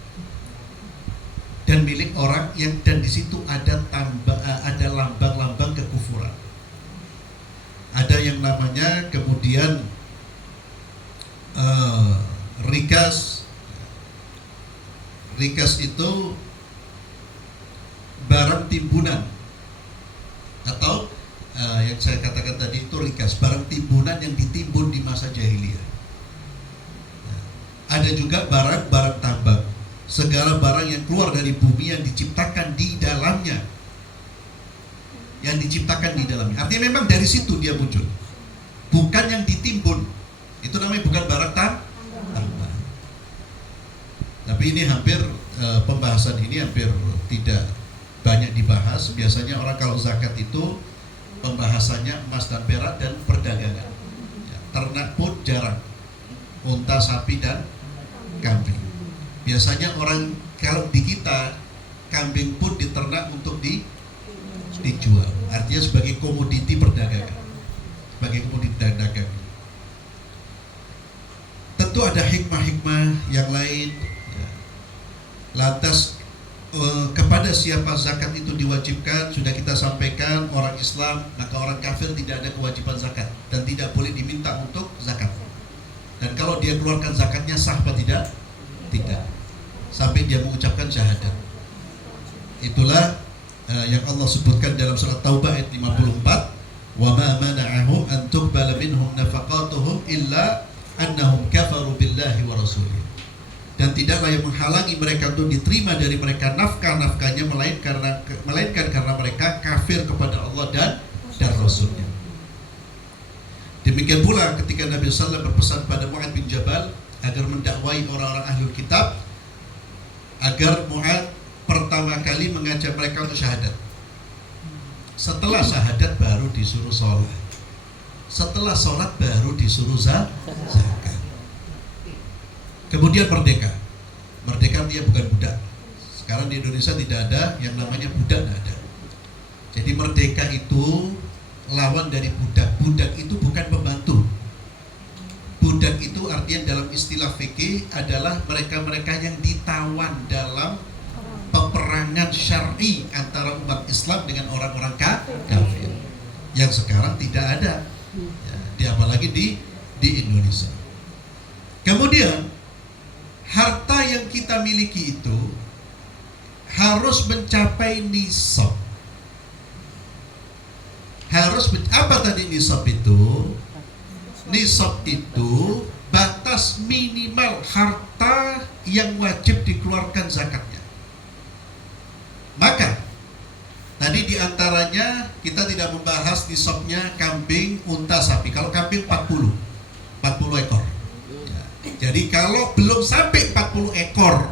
dan milik orang yang, dan di situ ada lambang-lambang kekufuran. Ada yang namanya kemudian rikas. Rikas itu barang timbunan atau yang saya katakan tadi itu rikas, barang timbunan yang ditimbun di masa jahiliyah. Ada juga barang-barang tambang, segala barang yang keluar dari bumi yang diciptakan di dalamnya, artinya memang dari situ dia muncul, bukan yang ditimbun. Itu namanya bukan barang tambang. Tapi ini hampir pembahasan ini hampir tidak banyak dibahas. Biasanya orang kalau zakat itu pembahasannya emas dan perak dan perdagangan. Ternak pun jarang, unta, sapi dan kambing. Biasanya orang kalau di kita kambing pun diternak untuk dijual. Artinya sebagai komoditi perdagangan, sebagai komoditi dagang. Tentu ada hikmah-hikmah yang lain. Lantas kepada siapa zakat itu diwajibkan sudah kita sampaikan, orang Islam, maka orang kafir tidak ada kewajiban zakat dan tidak boleh diminta untuk zakat. Dan kalau dia keluarkan zakatnya sah apa tidak? Tidak. Sampai dia mengucapkan syahadat. Itulah yang Allah sebutkan dalam surat Taubah ayat 54, wa ma mana'ahum an tuqbala minhum nafaqatuhum illa annahum kafaru billahi wa rasulih. Dan tidaklah yang menghalangi mereka untuk diterima dari mereka nafkah-nafkahnya melainkan karena mereka kafir kepada Allah dan Rasulnya. Demikian pula ketika Nabi SAW berpesan pada Mu'adz bin Jabal agar mendakwai orang-orang ahlul kitab, agar Mu'adz pertama kali mengajak mereka untuk syahadat. Setelah syahadat baru disuruh sholat. Setelah sholat baru disuruh zakat. Kemudian merdeka. Merdeka dia bukan budak. Sekarang di Indonesia tidak ada yang namanya budak, tidak ada. Jadi merdeka itu lawan dari budak. Budak itu bukan pembantu. Budak budak itu artinya dalam istilah fikih adalah mereka-mereka yang ditawan dalam peperangan syar'i antara umat Islam dengan orang-orang kafir yang sekarang tidak ada, ya, apalagi di Indonesia. Kemudian harta yang kita miliki itu harus mencapai nisab. Apa tadi nisab itu? Nisab itu batas minimal harta yang wajib dikeluarkan zakatnya. Maka tadi diantaranya kita tidak membahas nisabnya kambing, unta, sapi. Kalau kambing 40 ekor. Ya. Jadi kalau belum sampai 40 ekor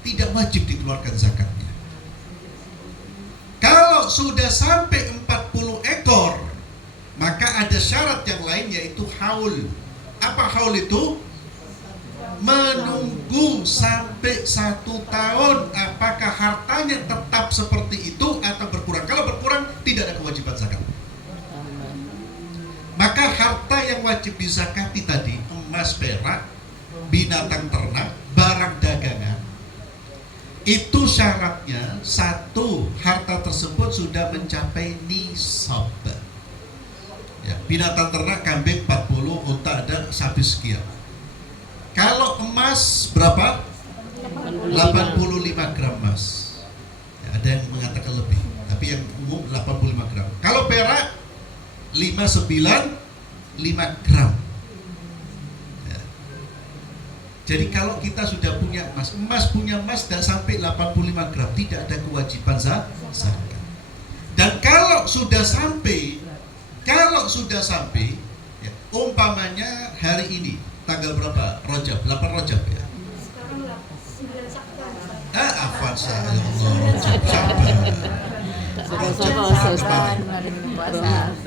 tidak wajib dikeluarkan zakatnya. Kalau sudah sampai 40 ekor, maka ada syarat yang lain yaitu haul. Apa haul itu? Menunggu sampai 1 tahun apakah hartanya tetap seperti itu atau berkurang. Kalau berkurang tidak ada kewajiban zakat. Maka harta yang wajib dizakati tadi, emas, perak, binatang ternak, barang dagangan, itu syaratnya satu, harta tersebut sudah mencapai nisab. Ya, binatang ternak kambing 40, unta ada, sapi sekian. Kalau emas berapa? 85 gram emas. Ya, ada yang mengatakan lebih, tapi yang umum 85 gram. Kalau perak 5 gram. Ya. Jadi kalau kita sudah punya emas punya emas dan sampai 85 gram, tidak ada kewajiban zakat. Dan kalau sudah sampai ya, umpamanya hari ini tanggal berapa? Rajab, 8 Rajab ya. Sekarang 9 Syakban. Afwan saya Allah.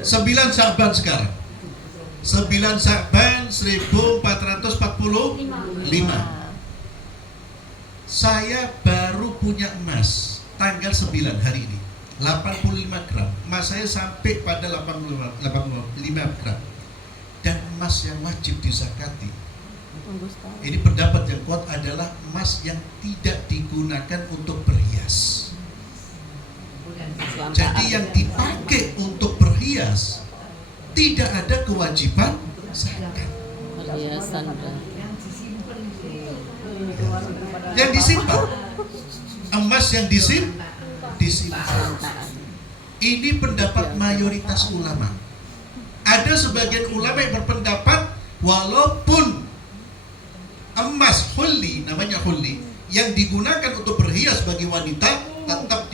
9 Syakban sekarang. 9 Syakban 1445. Saya baru punya emas tanggal 9 hari ini. 85 gram. Emas saya sampai pada 85 gram. Dan emas yang wajib dizakati, ini pendapat yang kuat adalah emas yang tidak digunakan untuk berhias. Jadi yang dipakai untuk berhias tidak ada kewajiban zakat. Yang disimpan, emas yang disimpan. Ini pendapat mayoritas ulama. Ada sebagian ulama yang berpendapat walaupun emas hulli, namanya hulli, yang digunakan untuk berhias bagi wanita tetap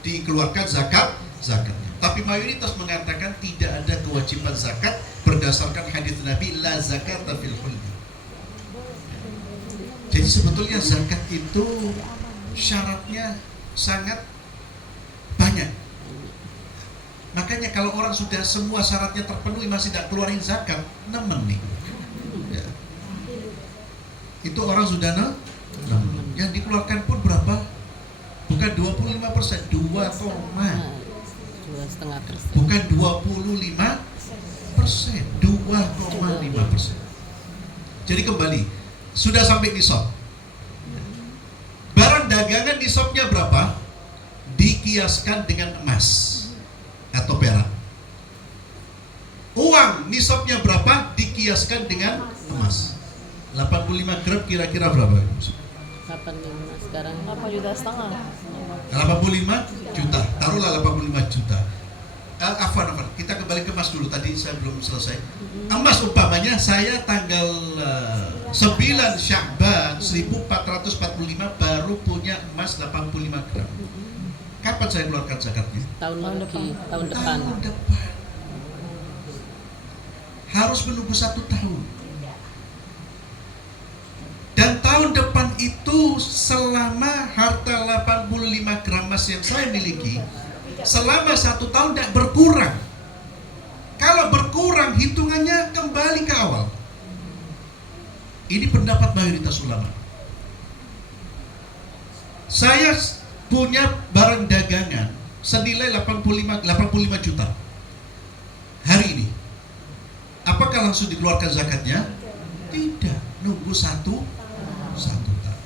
dikeluarkan zakatnya. Tapi mayoritas mengatakan tidak ada kewajiban zakat berdasarkan hadis Nabi la zakata fil hulli. Jadi sebetulnya zakat itu syaratnya sangat banyak. Makanya kalau orang sudah semua syaratnya terpenuhi masih tidak keluarin zakat, nemen nih. Ya. Itu orang sudah nemen. Yang dikeluarkan pun berapa? Bukan 25%, 2,5%. Bukan 25%, 2,5%. Jadi kembali, sudah sampai nisab. Barang dagangan nisabnya berapa? Dikiaskan dengan emas atau perak. Uang nisabnya berapa? Dikiaskan dengan emas. 85 gram kira-kira berapa? 85 sekarang 8,5 juta. 85 juta. Taruhlah 85 juta. Afwan. Kita kembali ke emas dulu. Tadi saya belum selesai. Emas umpamanya saya tanggal 9 Syakban 1445 baru punya emas 85 gram. Kapan saya keluarkan zakatnya? Tahun depan. Harus menunggu 1 tahun. Dan tahun depan itu selama harta 85 gram emas yang saya miliki, selama 1 tahun tidak berkurang. Kalau berkurang hitungannya kembali ke awal. Ini pendapat mayoritas ulama. Saya punya barang dagangan senilai 85 juta hari ini. Apakah langsung dikeluarkan zakatnya? Tidak, nunggu satu tahun.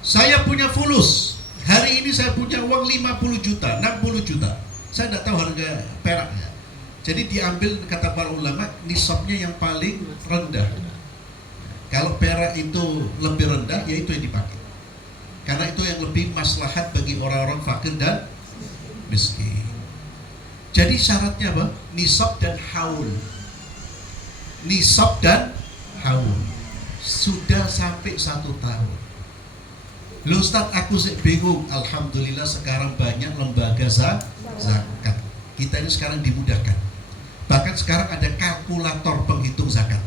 Saya punya fulus. Hari ini saya punya uang 50 juta, 60 juta. Saya tidak tahu harga peraknya. Jadi diambil, kata para ulama, nisabnya yang paling rendah. Kalau perak itu lebih rendah, ya itu yang dipakai. Karena itu yang lebih maslahat bagi orang-orang fakir dan miskin. Jadi syaratnya apa? Nisab dan haul. Nisab dan haul. Sudah sampai 1 tahun. Loh Ustaz, aku sih bingung. Alhamdulillah sekarang banyak lembaga zakat. Kita ini sekarang dimudahkan. Bahkan sekarang ada kalkulator penghitung zakat.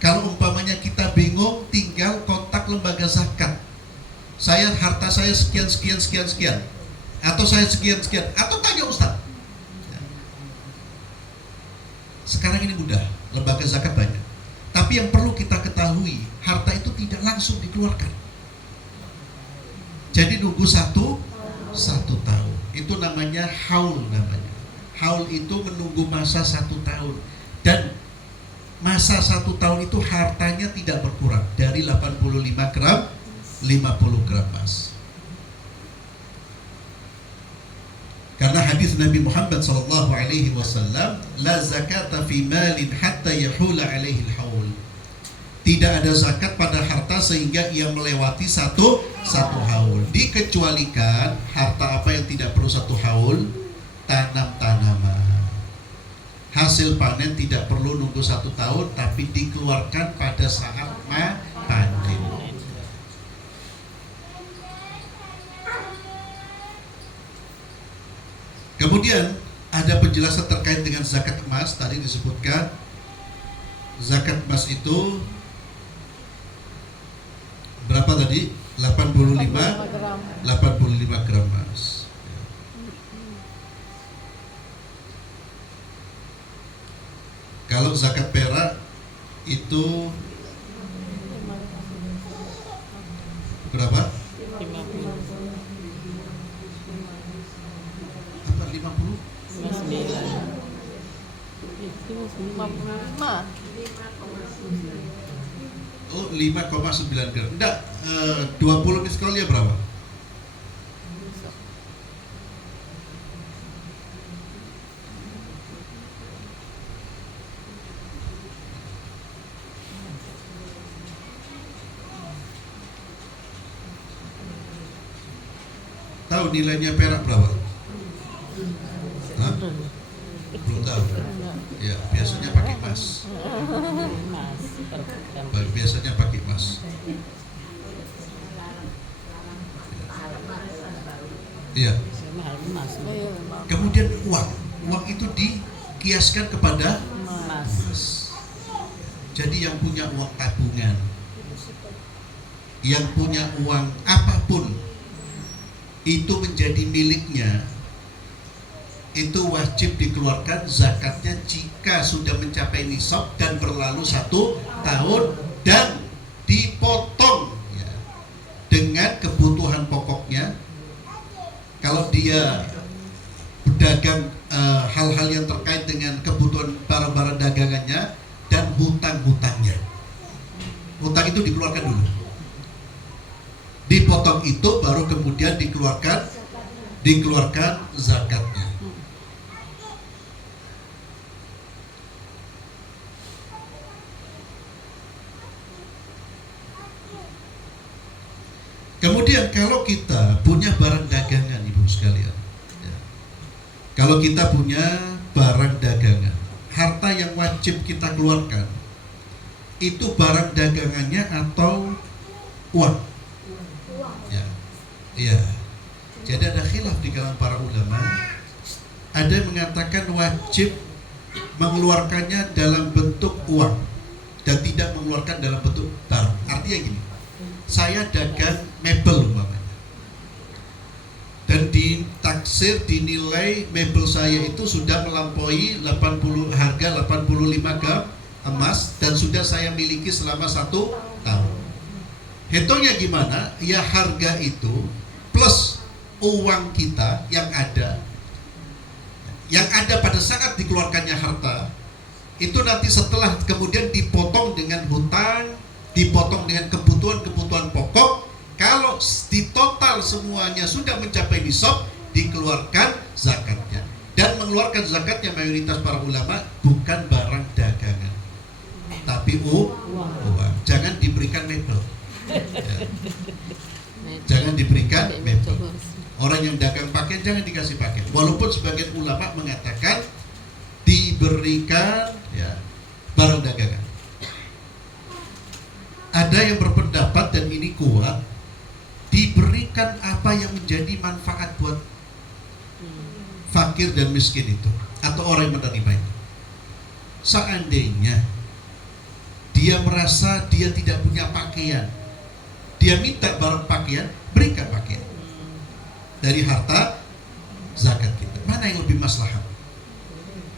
Kalau umpamanya kita bingung, tinggal kontak lembaga zakat. Harta saya sekian. Atau saya sekian. Atau tanya Ustaz. Sekarang ini mudah, lembaga zakat banyak. Tapi yang perlu kita ketahui, harta itu tidak langsung dikeluarkan. Jadi nunggu satu tahun. Itu namanya haul namanya. Haul itu menunggu masa 1 tahun. Dan masa 1 tahun itu hartanya tidak berkurang dari 85 gram 50 gram emas. Karena hadis Nabi Muhammad SAW, la zakata fi malin hatta yahula alaihi al-haul. Tidak ada zakat pada harta sehingga ia melewati satu haul. Dikecualikan harta apa yang tidak perlu 1 haul? Tanam-tanaman. Hasil panen tidak perlu nunggu 1 tahun, tapi dikeluarkan pada saat panen. Kemudian ada penjelasan terkait dengan zakat emas. Tadi disebutkan zakat emas itu berapa tadi? 85 gram emas. Kalau zakat perak itu berapa? 5,9 gram. Enggak, 20 miskolnya berapa? Tahu nilainya perak berapa? Hah? Belum tahu. Ya, biasanya pakai emas. Biasanya pakai emas. Iya. Kemudian uang itu dikiaskan kepada emas. Jadi yang punya uang tabungan, yang punya uang apapun itu menjadi miliknya, itu wajib dikeluarkan zakatnya jika sudah mencapai nisab dan berlalu 1 tahun dan dipotong ya, dengan kebutuhan pokoknya. Kalau dia berdagang hal-hal yang terkait dengan kebutuhan barang-barang dagangannya dan hutang-hutangnya, hutang itu dikeluarkan dulu, dipotong itu baru kemudian dikeluarkan zakatnya. Kemudian kalau kita punya barang dagangan, ibu sekalian ya, kalau kita punya barang dagangan, harta yang wajib kita keluarkan itu barang dagangannya atau uang? Ya. Jadi ada khilaf di kalangan para ulama. Ada yang mengatakan wajib mengeluarkannya dalam bentuk uang dan tidak mengeluarkan dalam bentuk barang. Artinya gini, saya dagang mebel umpamanya, dan ditaksir dinilai mebel saya itu sudah melampaui harga 85 gram emas dan sudah saya miliki selama 1 tahun. Hitungnya gimana? Ya harga itu plus uang kita yang ada pada saat dikeluarkannya harta itu nanti setelah kemudian dipotong dengan dipotong dengan kebutuhan-kebutuhan pokok. Kalau di total semuanya sudah mencapai nisab, dikeluarkan zakatnya. Dan mengeluarkan zakatnya mayoritas para ulama bukan barang dagangan, tapi uang. Jangan diberikan mebel. Ya. Jangan diberikan mebel. Orang yang dagang pakaian jangan dikasih pakaian. Walaupun sebagian ulama mengatakan diberikan ya barang dagangan. Ada yang berpendapat dan ini kuat, diberikan apa yang menjadi manfaat buat fakir dan miskin itu atau orang yang menerima itu. Seandainya dia merasa dia tidak punya pakaian, dia minta barang pakaian, berikan pakaian dari harta zakat kita. Mana yang lebih maslahat?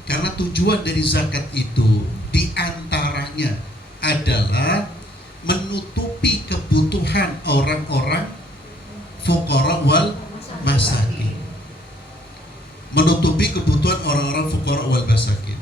Karena tujuan dari zakat itu diantaranya adalah menutupi kebutuhan orang-orang fuqara wal masakin, menutupi kebutuhan orang-orang fuqara wal masakin.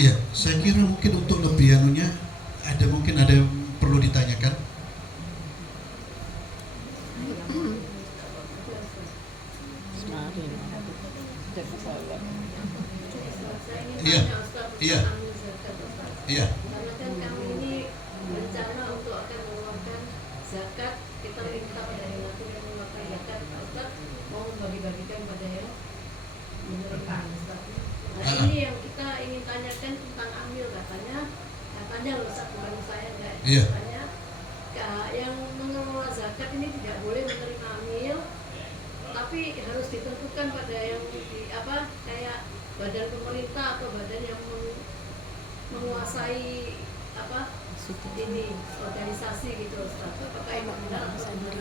Ya, saya kira mungkin untuk lebih anunya mungkin ada yang perlu ditanyakan. Iya, iya, iya. Karena kan kami ini berencana untuk akan mengeluarkan zakat, kita minta pada yang nanti yang mengeluarkan zakat, Pak Ustaz mau membagi-bagikan pada yang menerima. Nah ini yang kita ingin tanyakan tentang amil katanya loh Ustaz, bukan saya enggak. Iya. Katanya yang mengelola zakat ini tidak boleh menerima amil, tapi harus ditentukan pada yang kayak badan pemerintah atau badan yang menguasai ini organisasi gitu Ustaz. Apakah itu benar atau benar?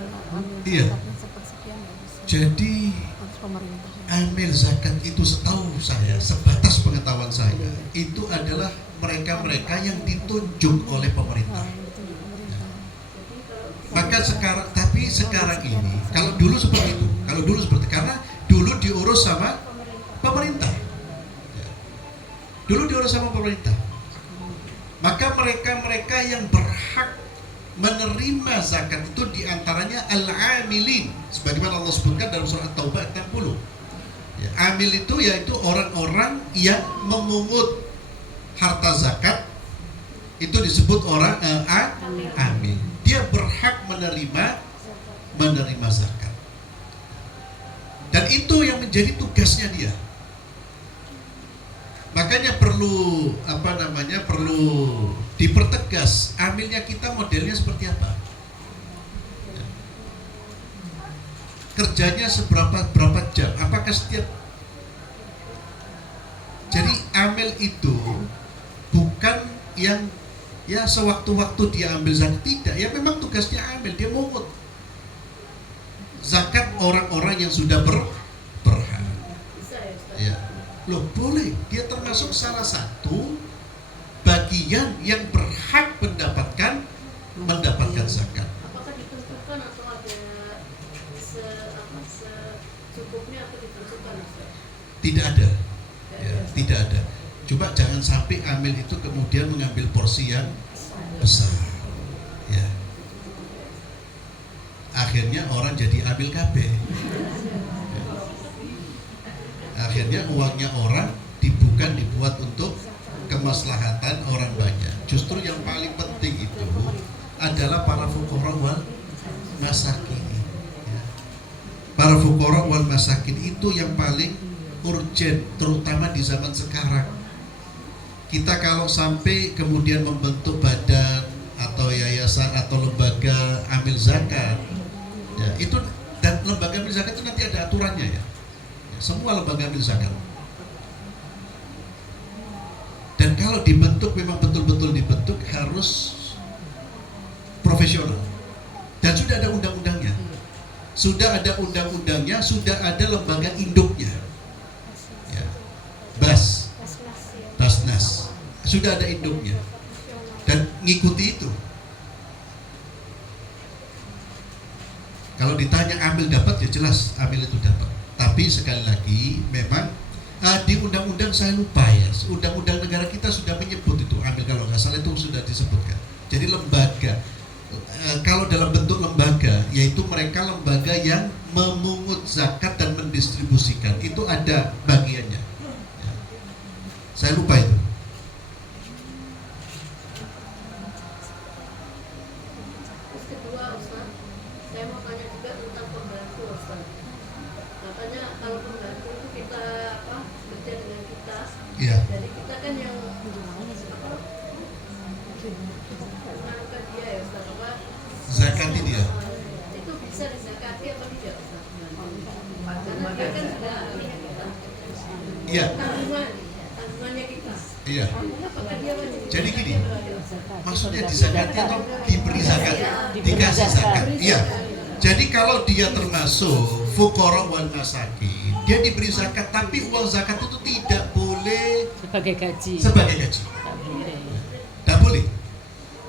Iya. Jadi amil zakat itu setahu saya, sebatas pengetahuan saya, itu adalah mereka-mereka yang ditunjuk oleh pemerintah. Maka sekarang ini, kalau dulu seperti itu, karena dulu diurus sama pemerintah. Dulu diurus sama pemerintah. Maka mereka-mereka yang berhak menerima zakat itu diantaranya al-amilin, sebagaimana Allah sebutkan dalam surah At-Taubah 60. Ya, amil itu yaitu orang-orang yang memungut harta zakat, itu disebut orang amil. Dia berhak menerima zakat. Dan itu yang menjadi tugasnya dia. Makanya perlu dipertegas amilnya kita modelnya seperti apa, kerjanya berapa jam, apakah setiap. Jadi amil itu bukan yang ya sewaktu-waktu dia ambil zakat, tidak, ya memang tugasnya amil, dia mungut zakat orang-orang yang sudah berhak. Ya. Loh boleh, dia termasuk salah satu bagian yang berhak mendapatkan zakat. Apakah ditentukan atau ada secukupnya atau ditentukan? Tidak ada. Ya, tidak ada. Coba jangan sampai amil itu kemudian mengambil porsi yang besar. Ya. Akhirnya orang jadi amil KB. Akhirnya uangnya orang dibuat untuk kemaslahatan orang banyak. Justru yang paling penting itu adalah para fuqara wal masakin. Ya. Para fuqara wal masakin itu yang paling urgent, terutama di zaman sekarang. Kita kalau sampai kemudian membentuk badan atau yayasan atau lembaga amil zakat, ya, itu, dan lembaga amil zakat itu nanti ada aturannya ya. Semua lembaga amil zakat. Dan kalau dibentuk memang betul-betul dibentuk harus profesional. Dan sudah ada undang-undangnya. Sudah ada lembaga induknya. sudah ada induknya dan ngikuti itu. Kalau ditanya ambil dapat, ya jelas ambil itu dapat. Tapi sekali lagi memang di undang-undang saya lupa ya, undang-undang negara kita sudah menyebut itu ambil, kalau nggak salah itu sudah disebutkan. Jadi lembaga, kalau dalam bentuk lembaga, yaitu mereka lembaga yang memungut zakat dan mendistribusikan, itu ada bagiannya. Ya. Saya lupa itu. Terus kedua, Ustaz, saya mau tanya juga tentang pembantu, Ustaz. Katanya kalau pembantu itu kita bekerja dengan kita. Iya. Jadi kita kan yang menganukan dia ya, Ustaz. Zakati dia. Itu bisa dizakati apa tidak, Ustaz? Karena dia kan sudah punya kita. Iya. Tanggungannya kita. Iya. Apakah dia wajib? Jadi gini, maksudnya dizakati atau diberi zakat? Dikasih zakat. Iya. Jadi kalau dia termasuk fuqara wal masakin, dia diberi zakat, tapi uang zakat itu tidak boleh Sebagai gaji. sebagai gaji. Tak boleh. Tidak boleh.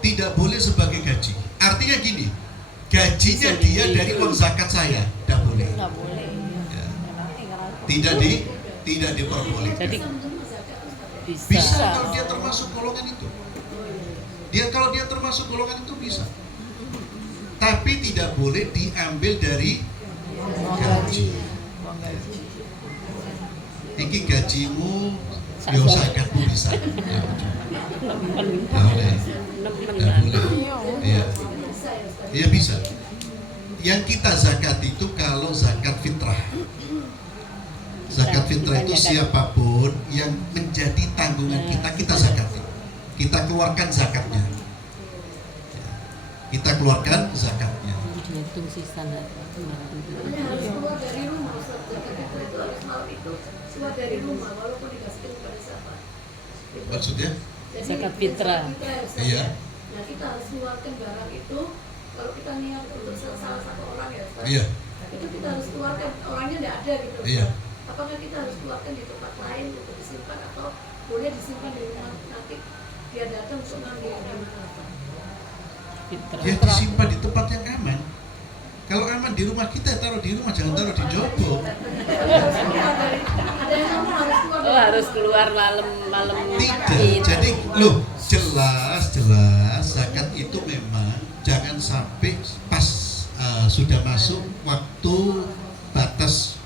Tidak boleh sebagai gaji. Artinya gini, gajinya dia dari uang zakat saya, tidak boleh. Tak boleh. Ya. Tidak diperbolehkan. Jadi Bisa bisa. kalau dia termasuk golongan itu. Kalau dia termasuk golongan itu bisa. Tapi tidak boleh diambil dari gaji. Iki gajimu, yo zakatmu bisa. Ya, tidak boleh. Tidak boleh. Iya. Iya bisa. Yang kita zakat itu kalau zakat fitrah. Zakat fitrah itu siapapun yang menjadi tanggungan kita zakati. Kita keluarkan zakatnya. Kita keluarkan zakatnya. Dihitung sisa nanti. Makanya harus keluar dari rumah, Ustaz. Zakat itu harus malam itu keluar dari rumah, walaupun dikasihkan kepada siapa. Maksudnya? Jadi, Zakat fitrah. Ustaz, Iya. Nah, kita harus keluarkan barang itu. Kalau kita niat untuk salah satu orang ya, Ustaz. Iya. Itu kita harus keluarkan, orangnya tidak ada gitu. Ustaz. Iya. Apakah kita harus keluarkan di tempat lain untuk disimpan atau boleh disimpan di rumah, nanti dia datang untuk ngambil di mana, Ustaz? Dia disimpan di tempat yang aman. Kalau aman di rumah kita, taruh di rumah, jangan taruh di jopo. Ada yang ngomong harus keluar dari Harus rumah. keluar malam-malam. Tidak. Jadi jelas zakat itu memang jangan sampai pas sudah masuk waktu batas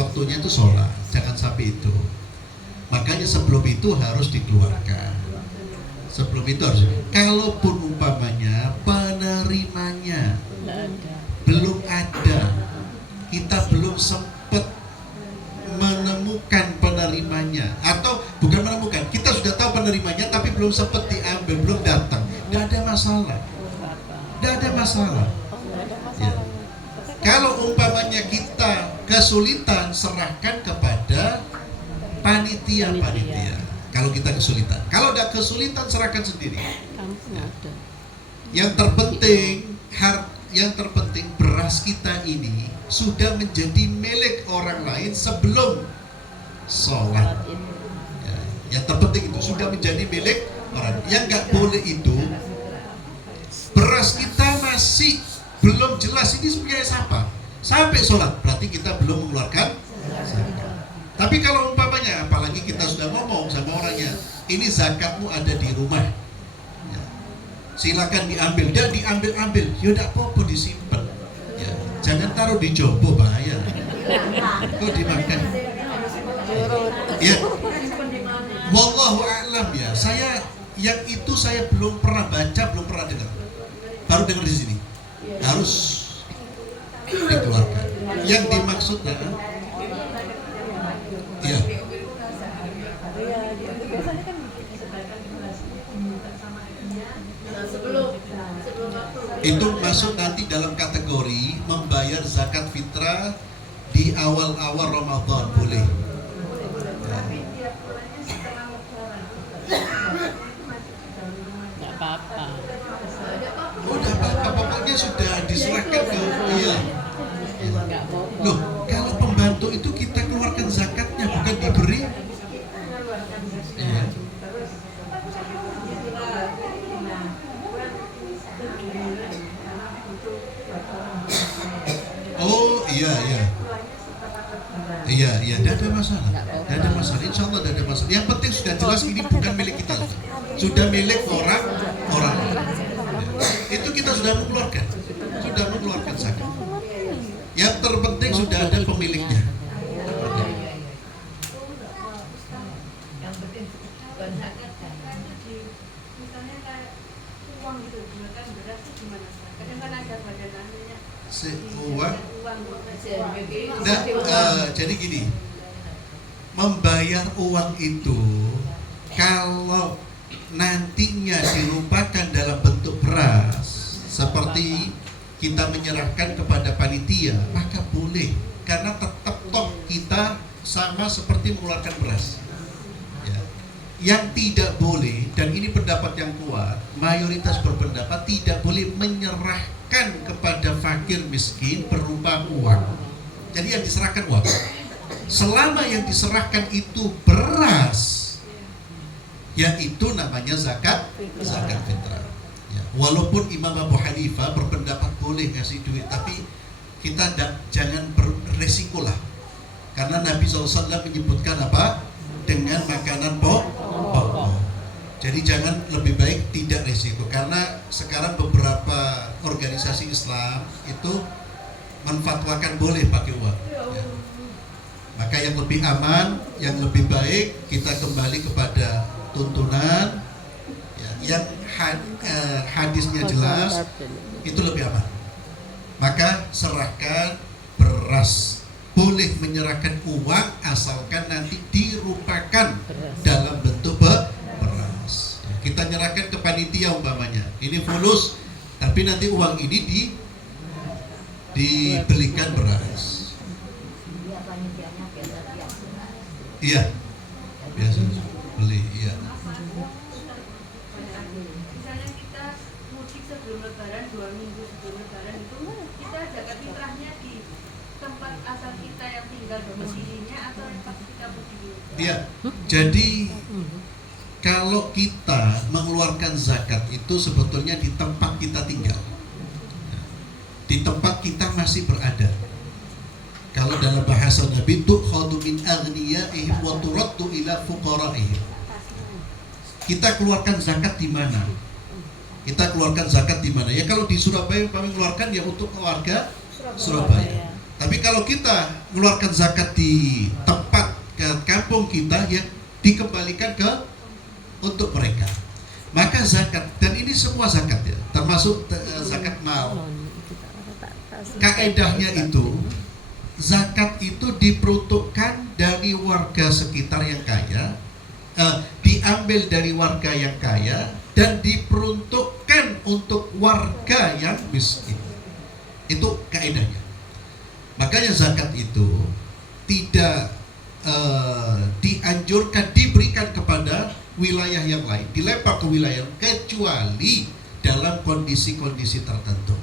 waktunya itu sholat, jangan sampai itu. Makanya sebelum itu harus dikeluarkan. Sebelum itu harus. Kalaupun umpamanya penerimanya belum ada, kita belum sempat menemukan penerimanya, atau bukan menemukan, kita sudah tahu penerimanya tapi belum sempat diambil, belum datang, tidak ada masalah. Tidak ada masalah. Ya. Kalau umpamanya kita kesulitan, serahkan kepada panitia. Kalau kita kesulitan, kalau tidak kesulitan, serahkan sendiri. Kampung ada. Yang terpenting beras kita ini sudah menjadi milik orang lain sebelum sholat. Ya, yang terpenting itu sudah menjadi milik orang. Yang nggak boleh itu beras kita masih belum jelas ini punya siapa. Sampai sholat berarti kita belum mengeluarkan zakat. Tapi kalau umpamanya, apalagi kita sudah ngomong sama orangnya, ini zakatmu ada di rumah, ya, silakan diambil. Dia diambil, ya tidak apa-apa, disimpan. Ya, jangan taruh di jopo, bahaya. Kok dimakan? Ya, wallahu a'lam ya. Saya yang itu saya belum pernah baca, belum pernah dengar. Baru dengar di sini. Harus dikeluarkan. Yang dimaksud ya. Itu masuk nanti dalam kategori membayar zakat fitrah di awal-awal Ramadan, boleh. Nggak apa-apa. Oh, udah apa-apa, pokoknya sudah diserahkan ke iya. Nggak apa-apa. Loh, kalau pembantu itu kita keluarkan zakatnya, bukan diberi. Iya. Iya, tidak ada masalah. Nggak apa-apa. Tidak ada masalah. Insya Allah tidak ada masalah. Yang penting sudah jelas ini bukan milik kita. Sudah milik orang. Itu kita sudah mengeluarkan zakat. Yang terpenting sudah ada pemiliknya. Yang penting bukan zakat. Misalnya kayak uang gitu, gunakan beras itu gimana? Kadang kan ada badan namanya Uang. uang. Jadi gini, membayar uang itu kalau nantinya dirupakan dalam bentuk beras, seperti kita menyerahkan kepada panitia, maka boleh, karena tetap toh kita sama seperti mengeluarkan beras. Ya. Yang tidak boleh, dan ini pendapat yang kuat, mayoritas berpendapat tidak boleh menyerahkan kepada fakir miskin berupa uang. Jadi yang diserahkan uang. Selama yang diserahkan itu beras, yaitu namanya zakat fitrah. Ya. Walaupun Imam Abu Hanifah berpendapat boleh ngasih duit, tapi kita jangan beresiko lah, karena Nabi SAW menyebutkan apa? Dengan makanan pokok. Jadi jangan, lebih baik tidak resiko, karena sekarang beberapa organisasi Islam itu menfatwakan boleh pakai uang. Ya. Maka yang lebih aman, yang lebih baik kita kembali kepada tuntunan ya, yang hadisnya jelas, itu lebih aman. Maka serahkan beras. Boleh menyerahkan uang asalkan nanti dirupakan dalam bentuk beras. Kita nyerahkan ke panitia umpamanya, ini fulus, tapi nanti uang ini dibelikan beras. Iya, biasa beli, iya. Misalnya kita mudik sebelum lebaran, 2 minggu sebelum lebaran itu kita zakat fitrahnya di tempat asal kita yang tinggal domisilinya atau tempat kita berdiri. Iya. Jadi kalau kita mengeluarkan zakat itu sebetulnya di tempat kita tinggal, di tempat kita masih berada. Kalau dalam bahasa Nabi, tu'khadhu min aghniyaihim wa turaddu ila fuqaraihim. Kita keluarkan zakat di mana? Kita keluarkan zakat di mana? Ya kalau di Surabaya kami keluarkan ya untuk keluarga Surabaya. Tapi kalau kita keluarkan zakat di tempat ke kampung kita, ya dikembalikan untuk mereka. Maka zakat, dan ini semua zakat ya, termasuk zakat mal. Kaedahnya itu, zakat itu diperuntukkan dari warga sekitar yang kaya, diambil dari warga yang kaya, dan diperuntukkan untuk warga yang miskin. Itu kaedahnya. Makanya zakat itu tidak dianjurkan diberikan kepada wilayah yang lain, dilempar ke wilayah kecuali dalam kondisi-kondisi tertentu.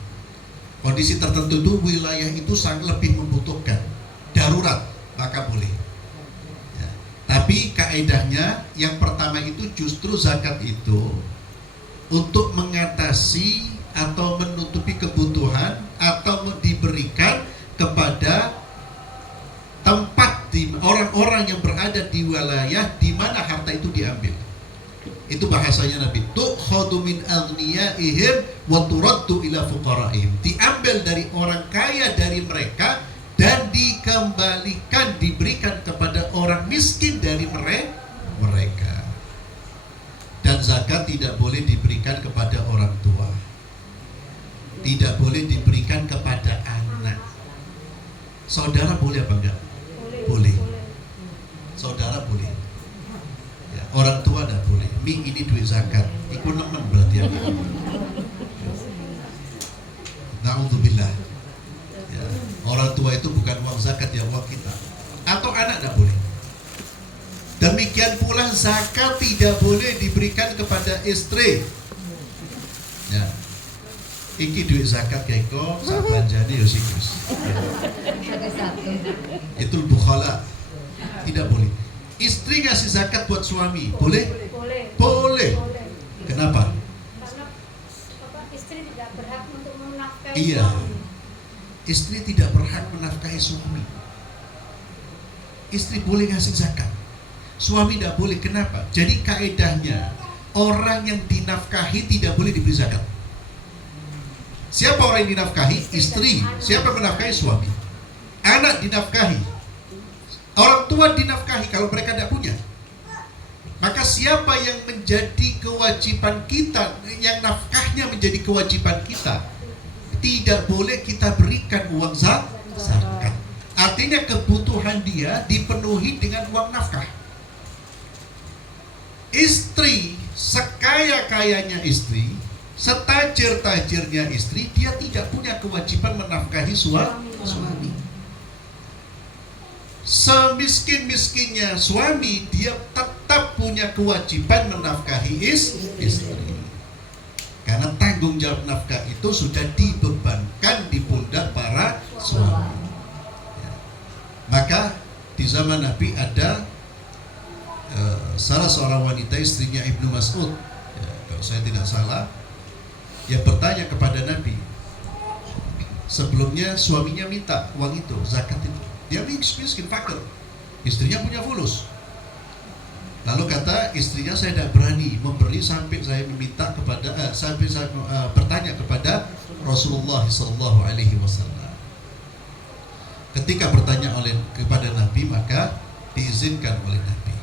Kondisi tertentu itu wilayah itu sangat lebih membutuhkan, darurat, maka boleh. Ya. Tapi kaedahnya yang pertama itu justru zakat itu untuk mengatasi atau menutupi kebutuhan atau diberikan kepada tempat di orang-orang yang berada di wilayah di mana harta itu diambil. Itu bahasanya Nabi, tu'khadhu min aghniyaihim wa turaddu ila fuqaraihim. Diambil dari orang kaya dari mereka dan dikembalikan, diberikan kepada orang miskin dari mereka. Dan zakat tidak boleh diberikan kepada orang tua, tidak boleh diberikan kepada anak. Saudara boleh apa enggak? Boleh. Saudara boleh. Ya, orang tua tidak boleh. Ini duit zakat, ikut nemen berarti ya. Na'udzubillah. Ya, orang tua itu bukan uang zakat ya, uang kita. Atau anak tidak boleh. Demikian pula zakat tidak boleh diberikan kepada istri. Ya. Iki duit zakat kayak kok sak belanjane ya sikus. Itu bukhala. Tidak boleh. Istri ngasih zakat buat suami, boleh? Boleh. Kenapa? Karena istri tidak berhak untuk menafkahi. Iya. Istri tidak berhak menafkahi suami. istri boleh ngasih zakat, suami tidak boleh. Kenapa? Jadi kaedahnya orang yang dinafkahi tidak boleh diberi zakat. Siapa orang yang dinafkahi? Istri. Siapa yang menafkahi? Suami. Anak dinafkahi, orang tua dinafkahi kalau mereka tidak punya. Maka siapa yang menjadi kewajiban kita, yang nafkahnya menjadi kewajiban kita, tidak boleh kita berikan uang zakat. Artinya kebutuhan dia dipenuhi dengan uang nafkah. Istri, sekaya-kayanya istri, setajir-tajirnya istri, dia tidak punya kewajiban menafkahi suami. Semiskin-miskinnya suami, dia tetap punya kewajiban menafkahi istri. Karena tanggung jawab nafkah itu sudah dibebankan di pundak para suami. Maka di zaman Nabi ada salah seorang wanita, istrinya Ibnu Mas'ud, kalau saya tidak salah, yang bertanya kepada Nabi. Sebelumnya suaminya minta uang itu, zakat itu. Dia miskin, fakir. Istrinya punya fulus. Lalu kata istrinya, saya tidak berani memberi sampai saya meminta kepada sampai saya bertanya kepada Rasulullah SAW. Ketika bertanya kepada Nabi, maka diizinkan oleh Nabi.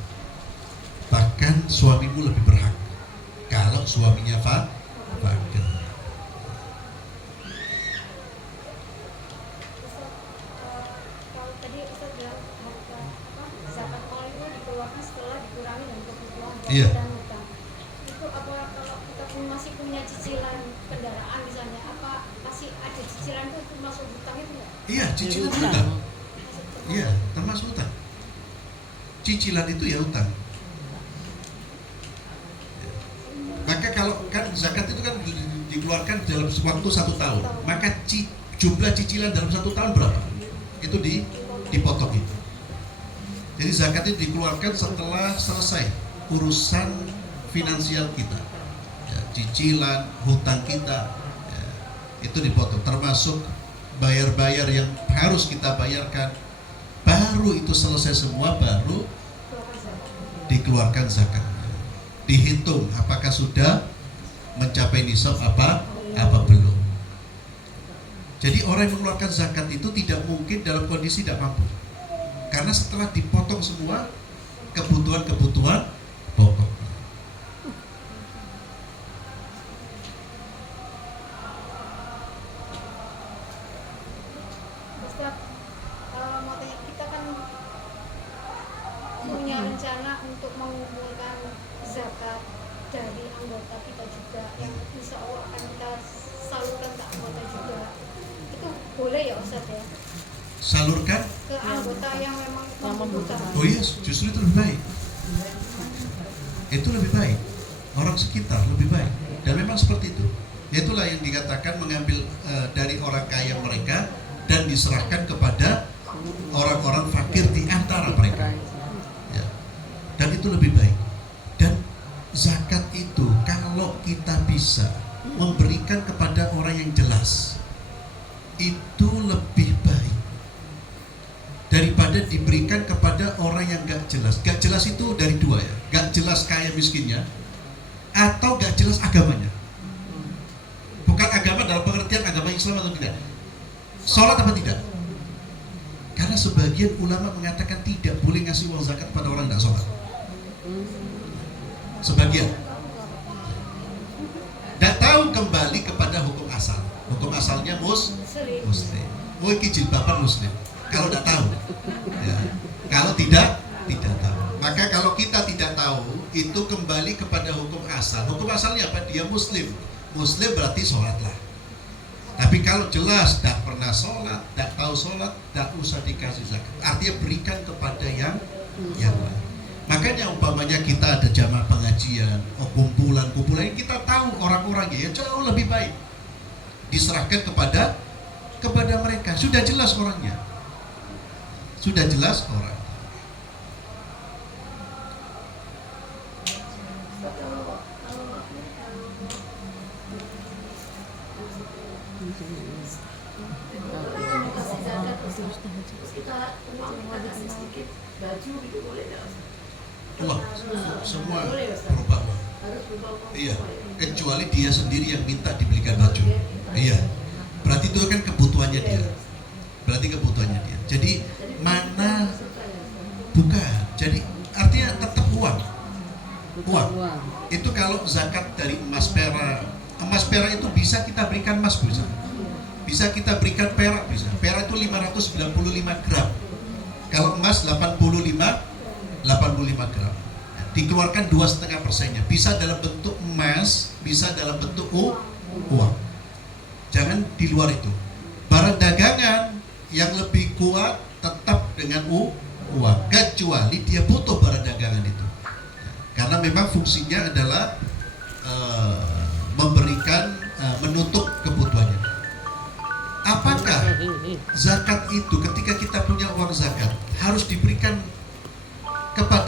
Bahkan suamimu lebih berhak kalau suaminya fakir. Kalau tadi Ustaz bilang zakat mal itu dikeluarkan setelah dikurangi dari kebutuhan Iya. dan hutang. Itu apa kalau kita pun masih punya cicilan kendaraan misalnya, apa masih ada cicilan itu masuk hutang itu enggak? Iya, cicilan hutang. Iya, termasuk hutang. Cicilan itu ya hutang. Maka kalau kan zakat itu kan dikeluarkan dalam waktu 1 tahun, maka jumlah cicilan dalam 1 tahun berapa? Itu dipotong itu. Jadi zakat itu dikeluarkan setelah selesai urusan finansial kita, ya, cicilan, hutang kita, ya, itu dipotong. Termasuk bayar-bayar yang harus kita bayarkan. Baru itu selesai semua, baru dikeluarkan zakat. Dihitung apakah sudah mencapai nisab apa belum. Jadi orang yang mengeluarkan zakat itu tidak mungkin dalam kondisi tidak mampu. Karena setelah dipotong semua kebutuhan-kebutuhan pokok. Ustaz, mau tanya, kita kan punya rencana untuk mengumpulkan zakat dari anggota kita juga, yang insya Allah akan kita salurkan ke anggota juga. Itu boleh ya Ustaz ya? Salurkan. Ke anggota yang memang membutuhkan. Oh iya, justru itu lebih baik. Itu lebih baik. Orang sekitar lebih baik. Dan memang seperti itu. Itulah yang dikatakan mengambil dari orang kaya mereka dan diserahkan kepada orang-orang fakir di antara mereka. Ya. Dan itu lebih baik. Dan zakat itu kalau kita bisa memberikan kepada orang yang jelas, itu lebih baik daripada diberikan kepada orang yang gak jelas. Gak jelas itu dari dua ya, gak jelas kaya miskinnya atau gak jelas agamanya. Bukan agama dalam pengertian agama Islam atau tidak, sholat apa tidak. Karena sebagian ulama mengatakan tidak boleh ngasih uang zakat pada orang yang gak sholat. Sebagian tidak tahu kembali kepada hukum asal. Hukum asalnya muslim. Oh, iki jilbaban muslim. Kalau tidak tahu, ya. Kalau tidak tahu. Maka kalau kita tidak tahu, itu kembali kepada hukum asal. Hukum asalnya apa? Dia muslim. Muslim berarti sholatlah. Tapi kalau jelas tidak pernah sholat, tidak tahu sholat, tidak usah dikasih zakat. Artinya berikan kepada yang lain. Makanya umpamanya kita ada jamaah pengajian, kumpulan kita tahu orang-orangnya ya jauh lebih baik diserahkan kepada mereka. Sudah jelas orangnya. Sudah jelas orang. Kita uang kita kasih sedikit, baju gitu boleh nggak Ustaz? Uang, semua Boleh, Ustaz? berupa uang. Harus berupa uang Iya, semua ya? kecuali dia sendiri yang minta dibelikan baju. Iya, berarti itu kan kebutuhannya dia. Berarti kebutuhannya dia. Jadi mana bukan. Jadi artinya tetap uang. Uang. Itu kalau zakat dari emas perak. Emas perak itu bisa kita berikan emas, Bu. Bisa kita berikan perak, bisa. Perak itu 595 gram. Kalau emas 85 gram. Dikeluarkan 2,5%-nya. Bisa dalam bentuk emas, bisa dalam bentuk uang. Jangan di luar itu. Barang dagangan yang lebih kuat tetap dengan uang, kecuali dia butuh barang dagangan itu. Karena memang fungsinya adalah memberikan, menutup kebutuhannya. Apakah zakat itu ketika kita punya uang zakat harus diberikan kepada